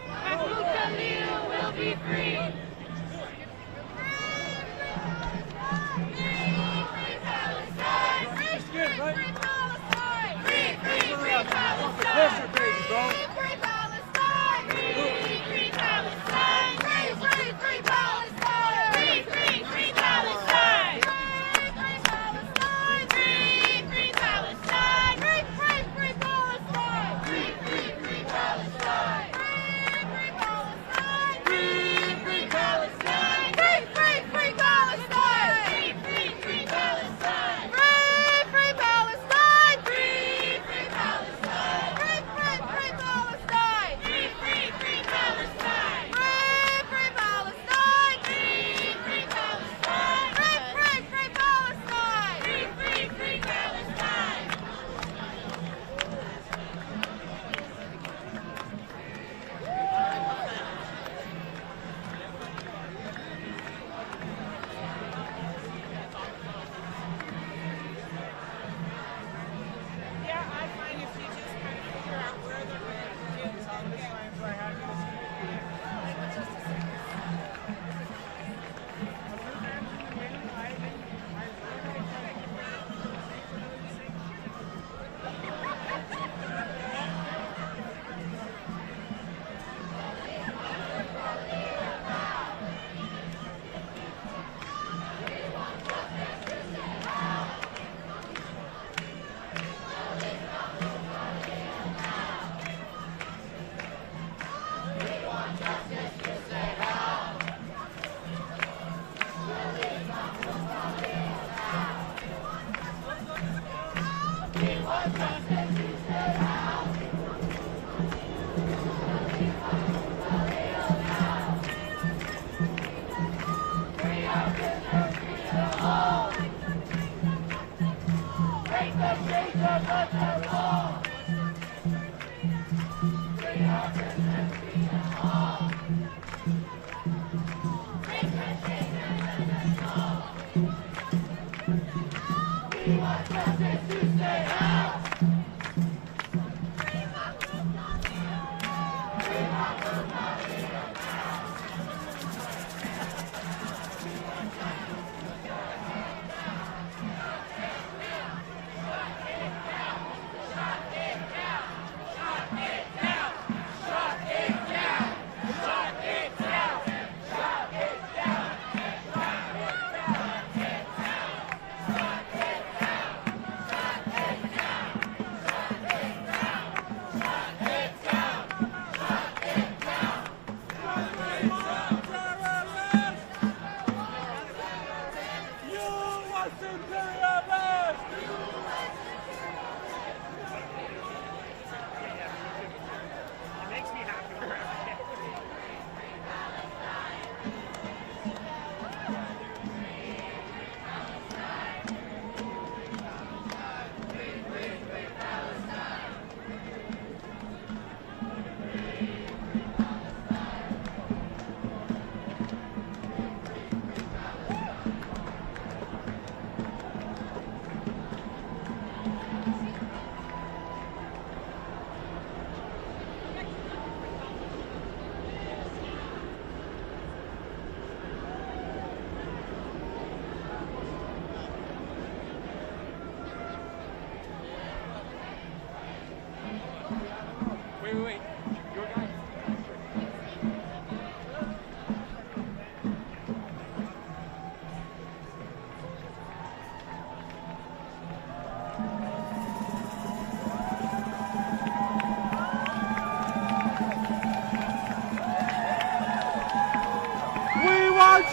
Mahmoud Khalil will be free. Free Palestine! Free Palestine! Free Palestine! Free Palestine! Free Palestine! Free Palestine! Free Palestine! Free Palestine! Free Palestine! Free Palestine! Free Palestine! Free Palestine!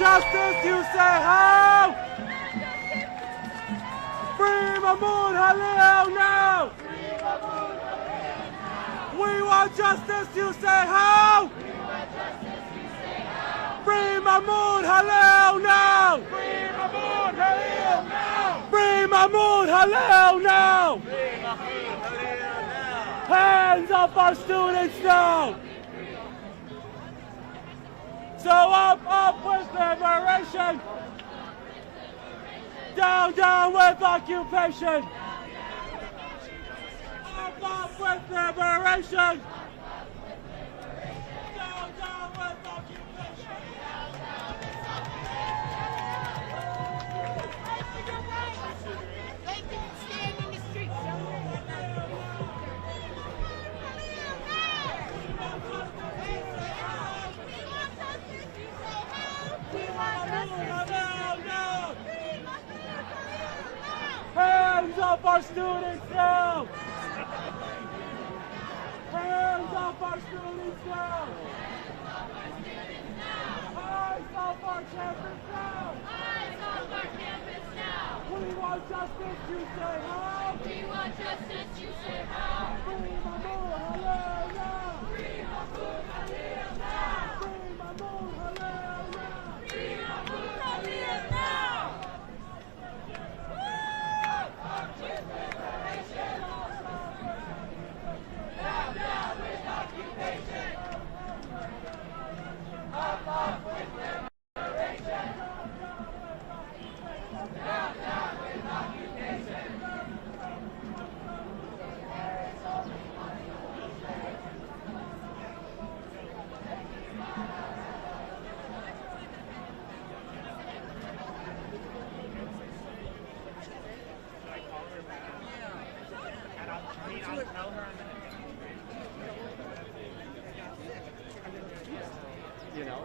justice, you say how? Free Mahmoud Khalil now! We want justice, you say how? Free Mahmoud Khalil now! Free Mahmoud Khalil now! Free Mahmoud Khalil now! Hands up our students now! So up with liberation! Down with occupation! Up with liberation! Down with occupation! They can't stand in the streets. Hands up our students now! Hands up our students now! Eyes off our campus now! Eyes off our campus now! We want justice, you say how? We want justice, you say how? Free Mahmoud Khalil now! Free Mahmoud Khalil now! Free Mahmoud Khalil now! Free Mahmoud Khalil now! Down with occupation! Up with liberation! Down with occupation! You know?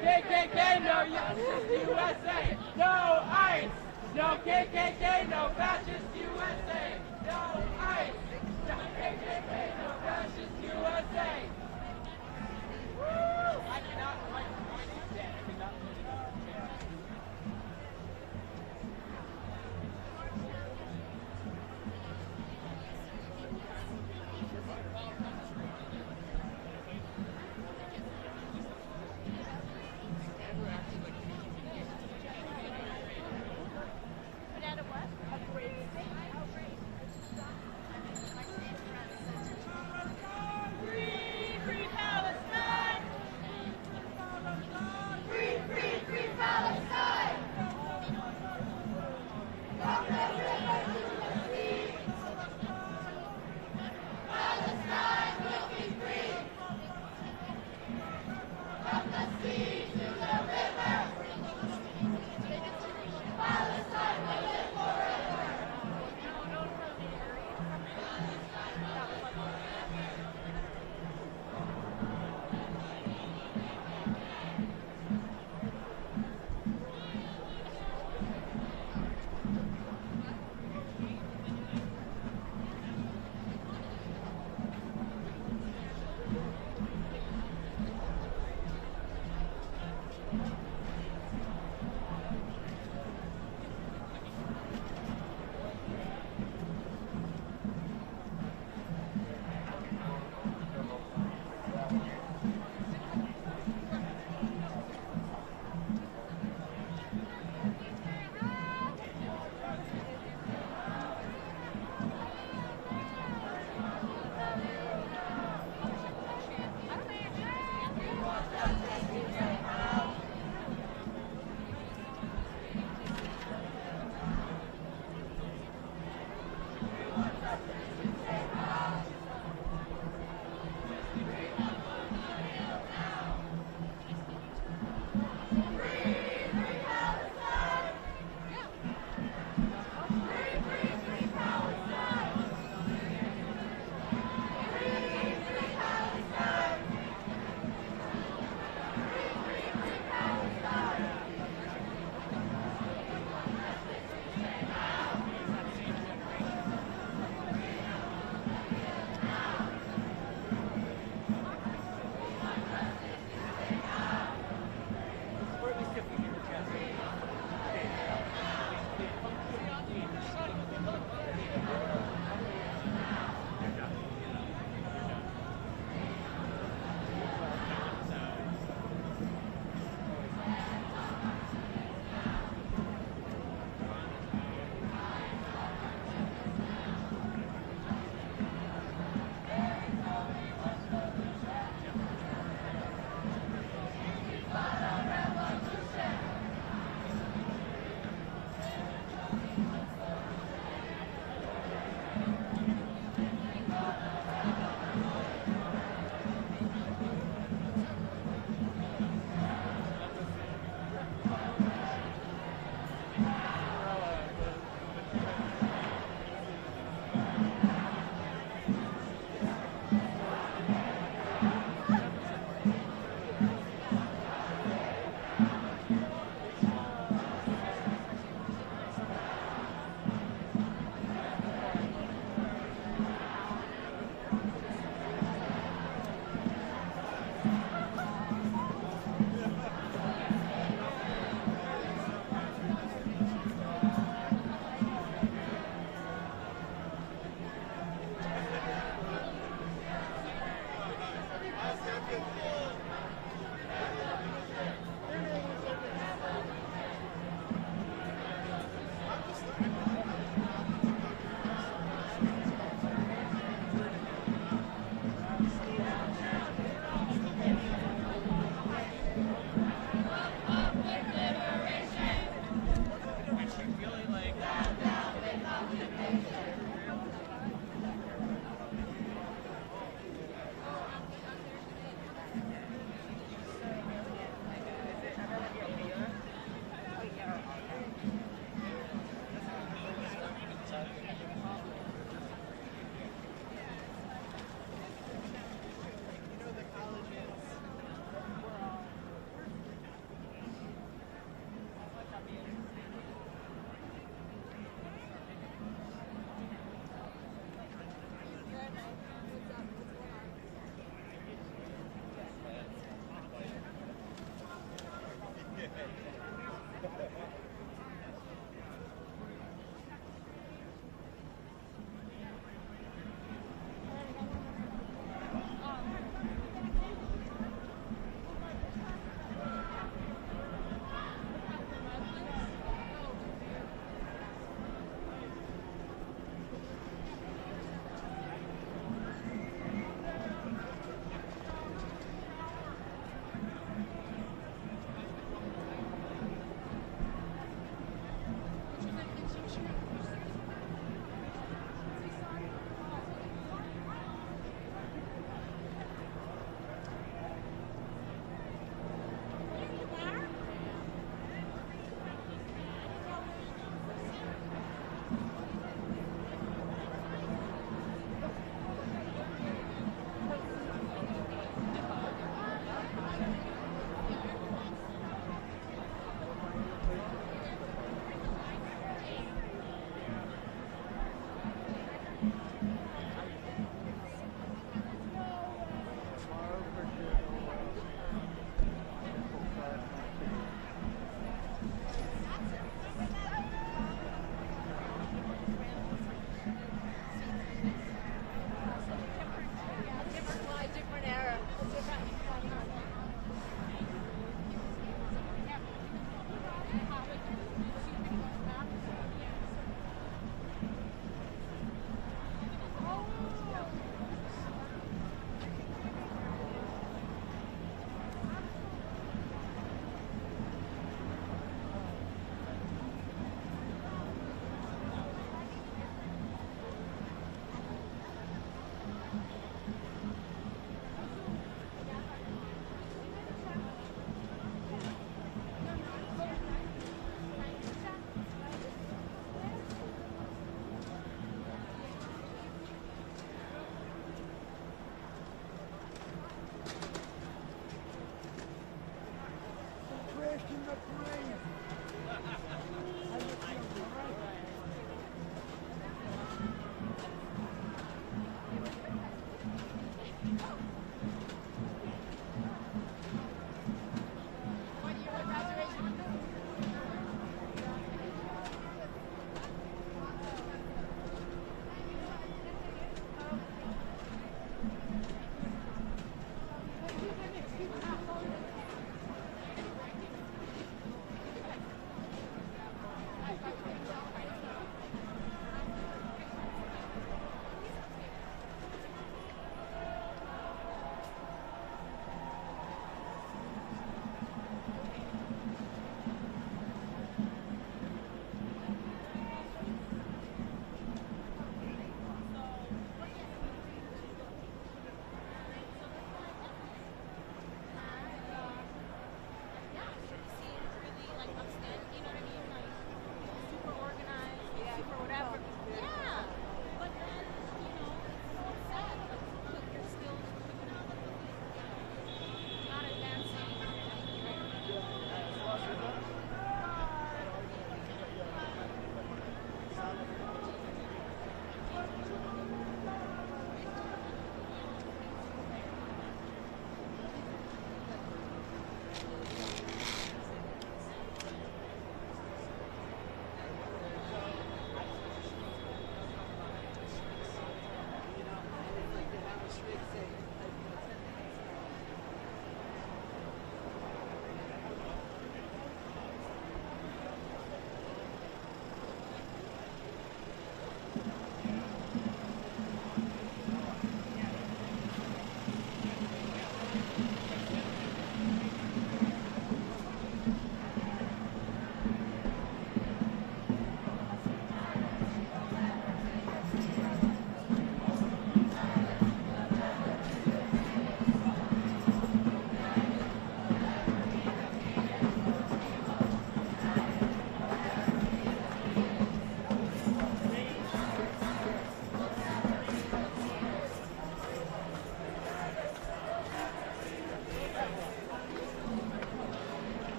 KKK, no USA! No ICE! No KKK, no fascist USA! No ICE! No KKK, no fascist USA! Woo! I cannot, my knee's dead. I cannot move the chair. Banana what?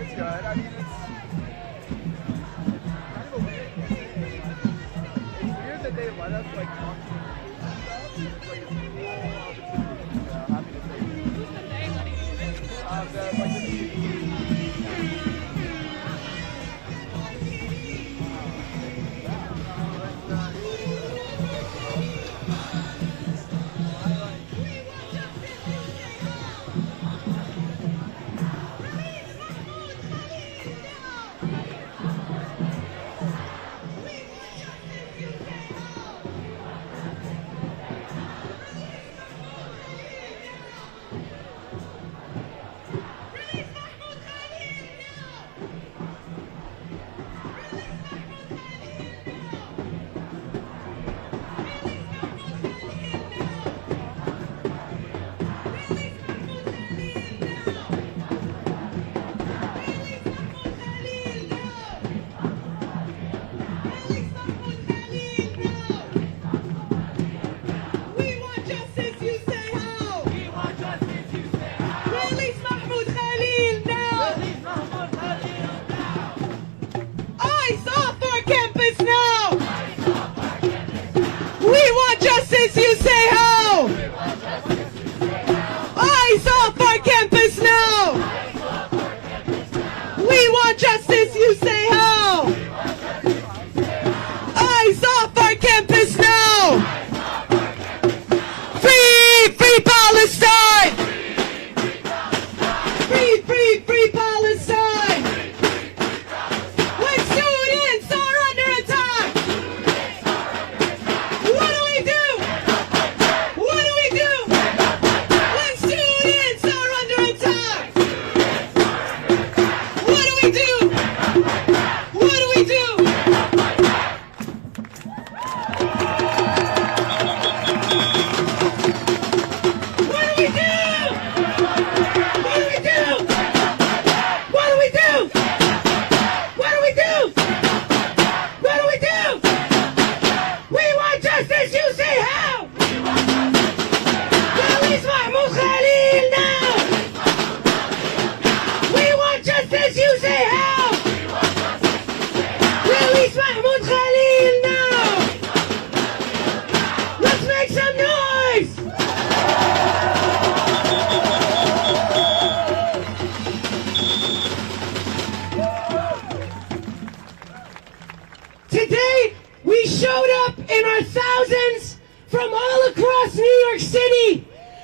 It's good. I mean, it's weird that they let us like talk to them and stuff. It's like it's happy to say. Who's the they letting you in?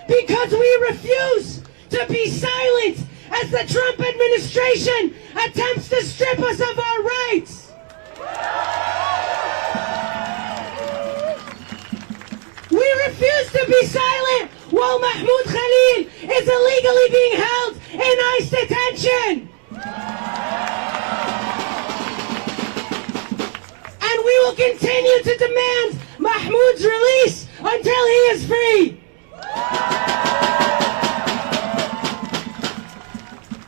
because we refuse to be silent as the Trump administration attempts to strip us of our rights. We refuse to be silent while Mahmoud Khalil is illegally being held in ICE detention. And we will continue to demand Mahmoud's release until he is free.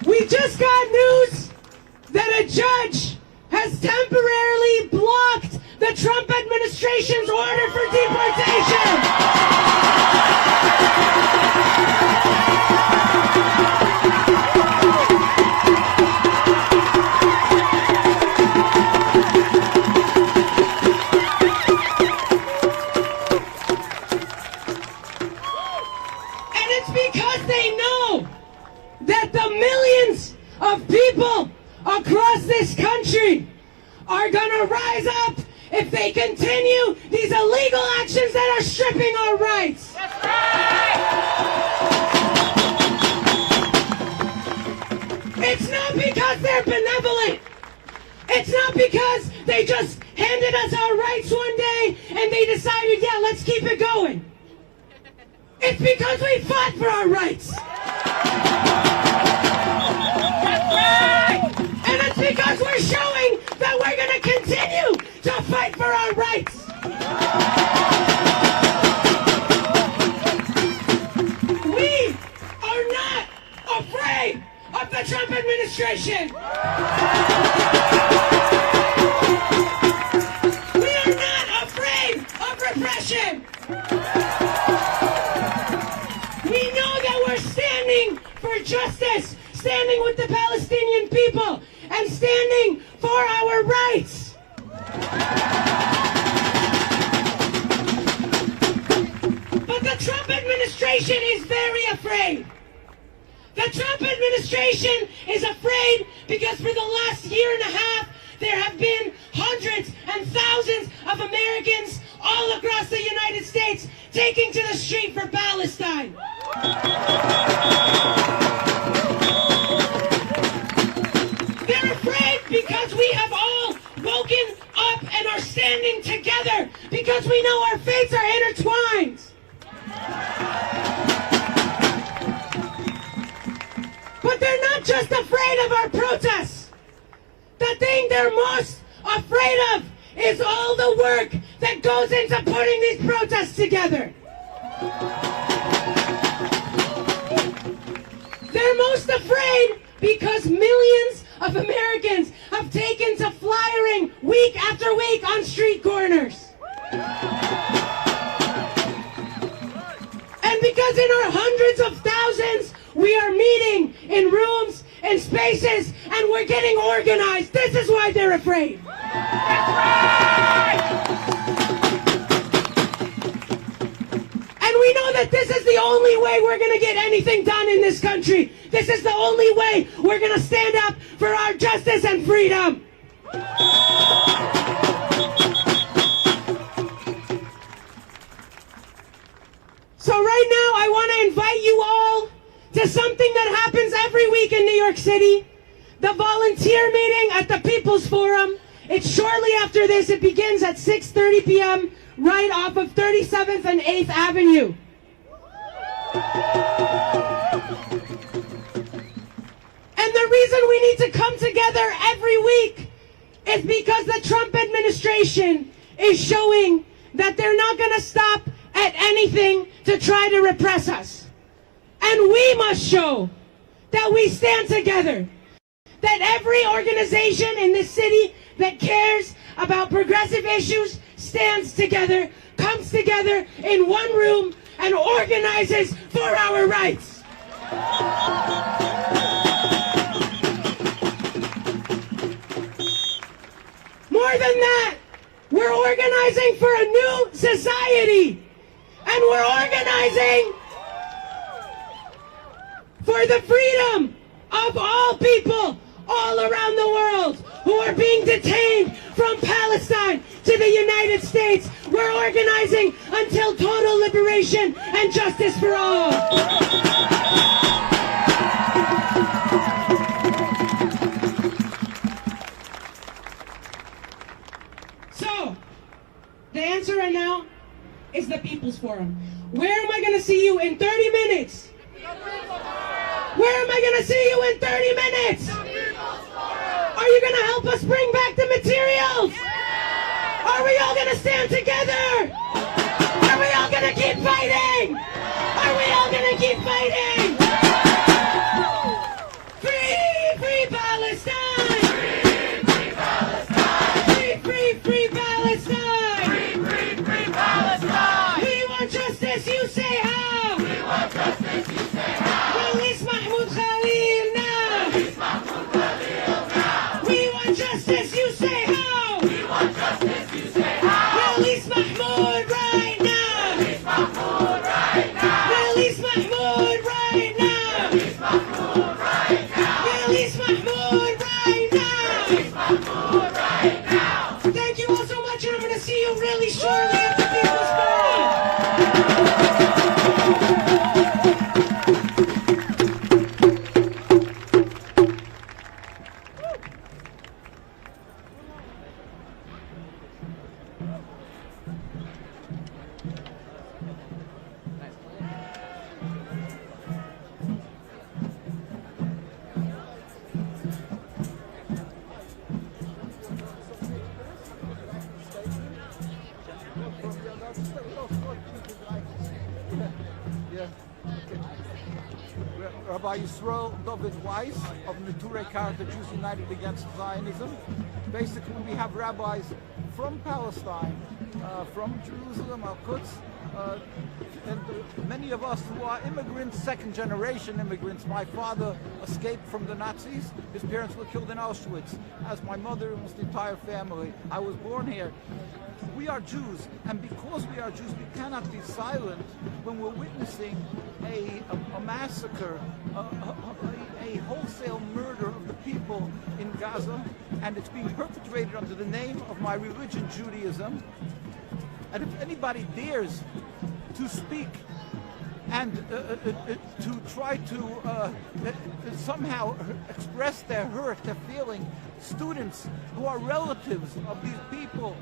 We just got news that a judge has temporarily blocked the Trump administration's order for deportation. That the millions of people across this country are gonna rise up if they continue these illegal actions that are stripping our rights. That's right! It's not because they're benevolent. It's not because they just handed us our rights one day and they decided, yeah, let's keep it going. It's because we fought for our rights. And it's because we're showing that we're going to continue to fight for our rights. We are not afraid of the Trump administration. We are not afraid of repression. justice, standing with the Palestinian people, and standing for our rights. But the Trump administration is very afraid. The Trump administration is afraid because for the last year and a half, there have been hundreds and thousands of Americans all across the United States taking to the street for Palestine. They're afraid because we have all woken up and are standing together because we know our fates are intertwined. But they're not just afraid of our protests. The thing they're most afraid of is all the work that goes into putting these protests together. They're most afraid because millions of Americans have taken to flyering week after week on street corners. And because in our hundreds of thousands, we are meeting in rooms and spaces, and we're getting organized. This is why they're afraid. That's right! And we know that this is the only way we're going to get anything done in this country. This is the only way we're going to stand up for our justice and freedom. So right now, I want to invite you all to something that happens every week in New York City, the volunteer meeting at the People's Forum. It's shortly after this. It begins at 6:30 p.m. right off of 37th and 8th Avenue. And the reason we need to come together every week is because the Trump administration is showing that they're not going to stop at anything to try to repress us. And we must show that we stand together, that every organization in this city that cares about progressive issues stands together, comes together in one room, and organizes for our rights. More than that, we're organizing for a new society, and we're organizing for the freedom of all people all around the world who are being detained from Palestine to the United States. We're organizing until total liberation and justice for all. So, the answer right now is the People's Forum. Where am I going to see you in 30 minutes? Where am I going to see you in 30 minutes? Are you going to help us bring back the materials? Are we all going to stand together? Are we all going to keep fighting? Are we all going to keep fighting? Free, free Palestine! Free, free Palestine! Free, free, free Palestine! Free, free, free Palestine! We want justice, you say how? We want justice, you say how? Release Mahmoud Khalil now! Release Mahmoud Khalil now! We want justice, you say how? We want justice, you say how? Release Mahmoud right now! Release Mahmoud right now! Release Mahmoud right now! Release Mahmoud right now! Release Mahmoud right now! Release Mahmoud right now! Thank you all so much, and I'm going to see you really shortly at the People's Forum. Rabbi Yisrael David Weiss of Neturei Karta Jews United Against Zionism. Basically, we have rabbis from Palestine, from Jerusalem, Al-Quds, many of us who are immigrants, second-generation immigrants. My father escaped from the Nazis. His parents were killed in Auschwitz, as my mother, almost the entire family. I was born here. We are Jews, and because we are Jews, we cannot be silent when we're witnessing a massacre, a wholesale murder of the people in Gaza, and it's being perpetrated under the name of my religion, Judaism. And if anybody dares to speak and to try to somehow express their hurt, their feeling, students who are relatives of these people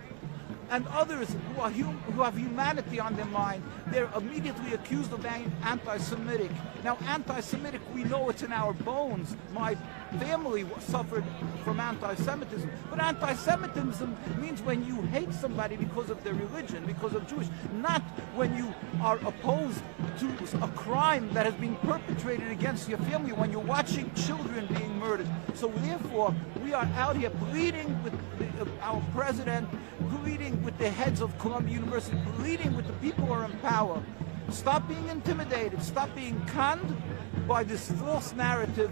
and others who have humanity on their mind, they're immediately accused of being anti-Semitic. Now, anti-Semitic, we know it's in our bones. My family suffered from anti-Semitism. But anti-Semitism means when you hate somebody because of their religion, because of Jewish, not when you are opposed to a crime that has been perpetrated against your family, when you're watching children being murdered. So therefore, we are out here pleading with our president, pleading with the heads of Columbia University, pleading with the people who are in power. Stop being intimidated. Stop being conned by this false narrative,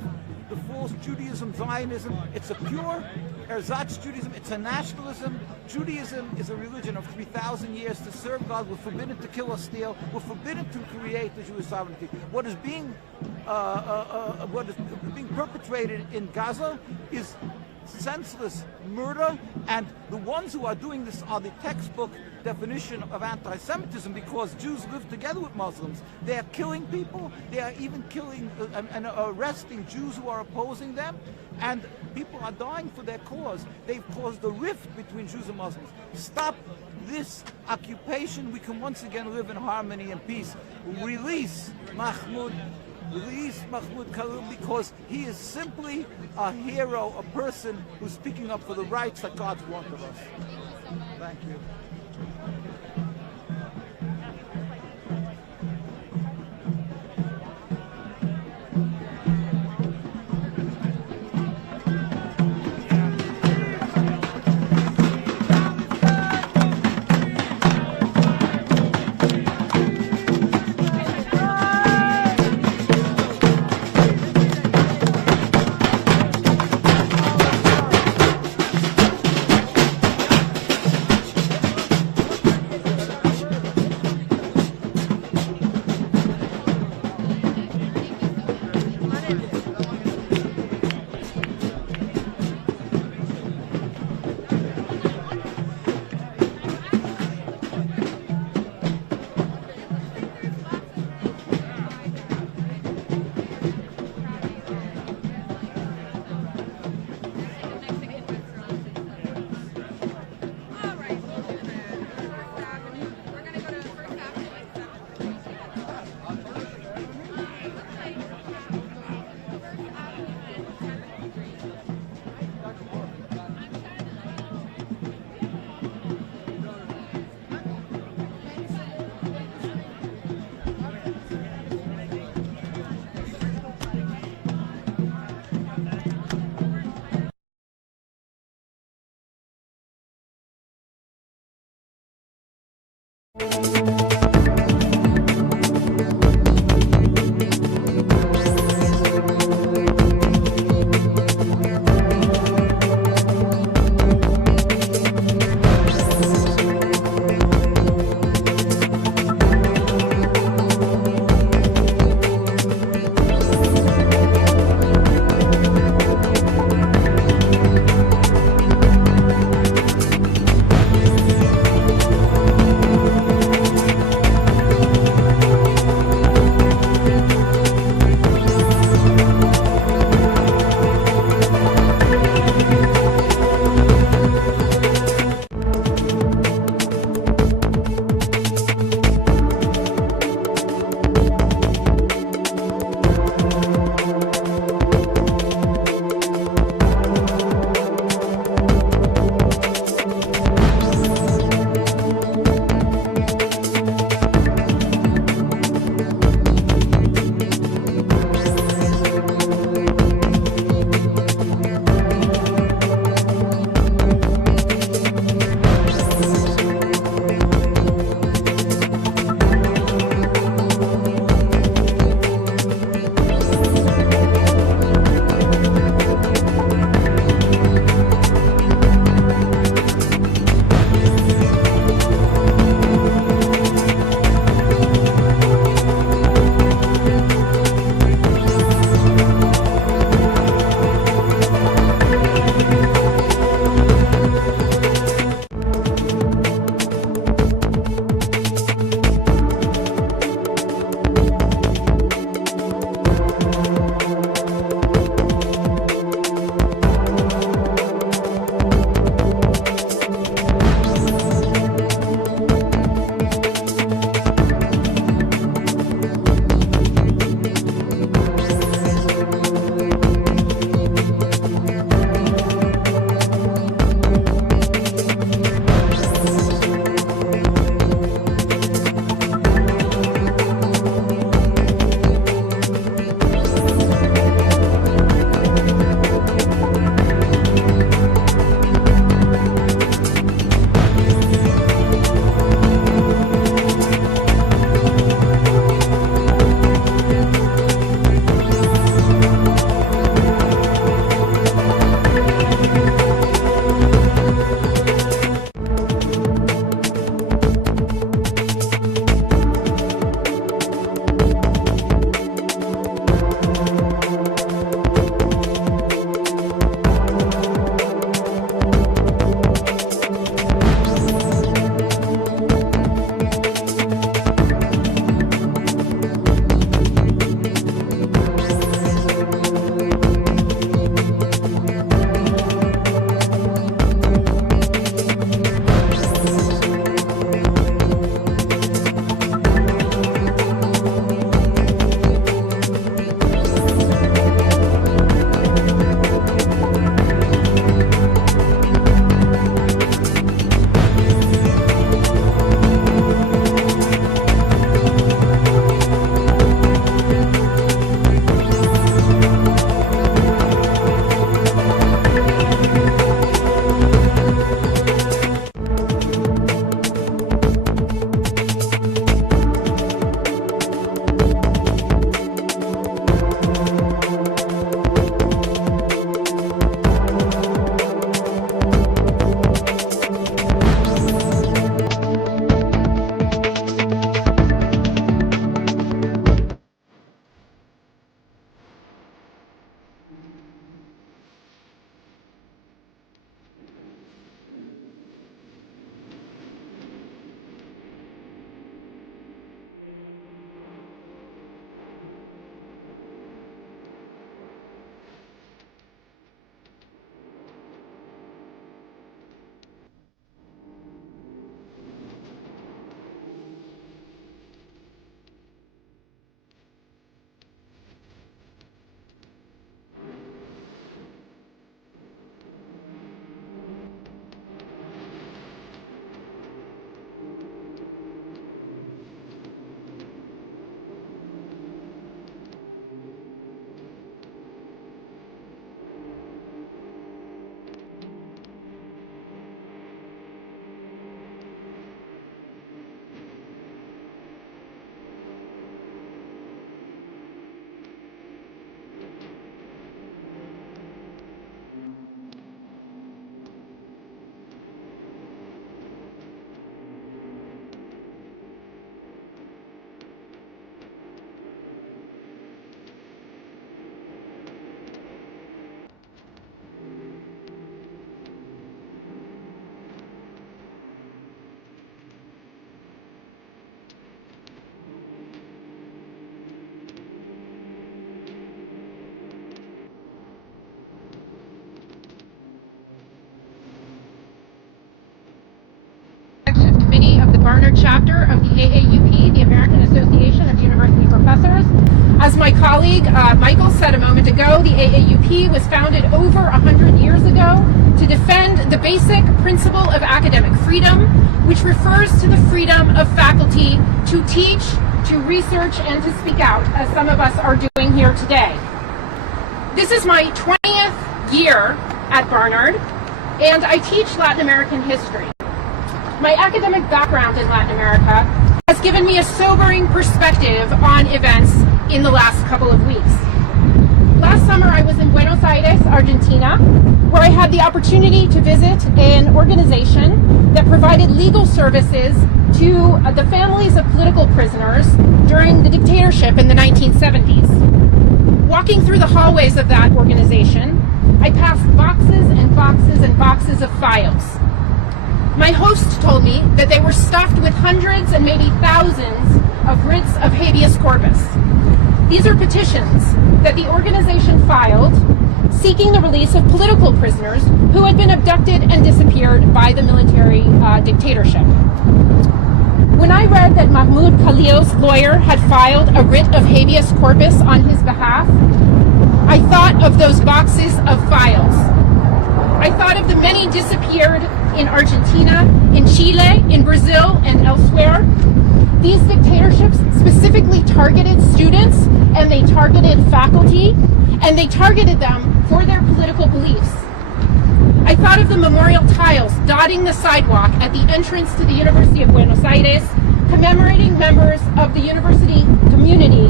the false Judaism, Zionism. It's a pure ersatz Judaism. It's a nationalism. Judaism is a religion of 3,000 years to serve God. We're forbidden to kill or steal. We're forbidden to create the Jewish sovereignty. What is being perpetrated in Gaza is senseless murder, and the ones who are doing this are the textbook definition of anti-Semitism, because Jews live together with Muslims. They are killing people. They are even killing and arresting Jews who are opposing them, and people are dying for their cause. They've caused a rift between Jews and Muslims. Stop this occupation. We can once again live in harmony and peace. Release Mahmoud Khalil, because he is simply a hero, a person who's speaking up for the rights that God wants of us. Thank you. Barnard chapter of the AAUP, the American Association of University Professors. As my colleague Michael said a moment ago, the AAUP was founded over 100 years ago to defend the basic principle of academic freedom, which refers to the freedom of faculty to teach, to research, and to speak out, as some of us are doing here today. This is my 20th year at Barnard, and I teach Latin American history. My academic background in Latin America has given me a sobering perspective on events in the last couple of weeks. Last summer I was in Buenos Aires, Argentina, where I had the opportunity to visit an organization that provided legal services to the families of political prisoners during the dictatorship in the 1970s. Walking through the hallways of that organization, I passed boxes and boxes and boxes of files. My host told me that they were stuffed with hundreds and maybe thousands of writs of habeas corpus. These are petitions that the organization filed seeking the release of political prisoners who had been abducted and disappeared by the military dictatorship. When I read that Mahmoud Khalil's lawyer had filed a writ of habeas corpus on his behalf, I thought of those boxes of files. I thought of the many disappeared in Argentina, in Chile, in Brazil, and elsewhere. These dictatorships specifically targeted students, and they targeted faculty, and they targeted them for their political beliefs. I thought of the memorial tiles dotting the sidewalk at the entrance to the University of Buenos Aires, commemorating members of the university community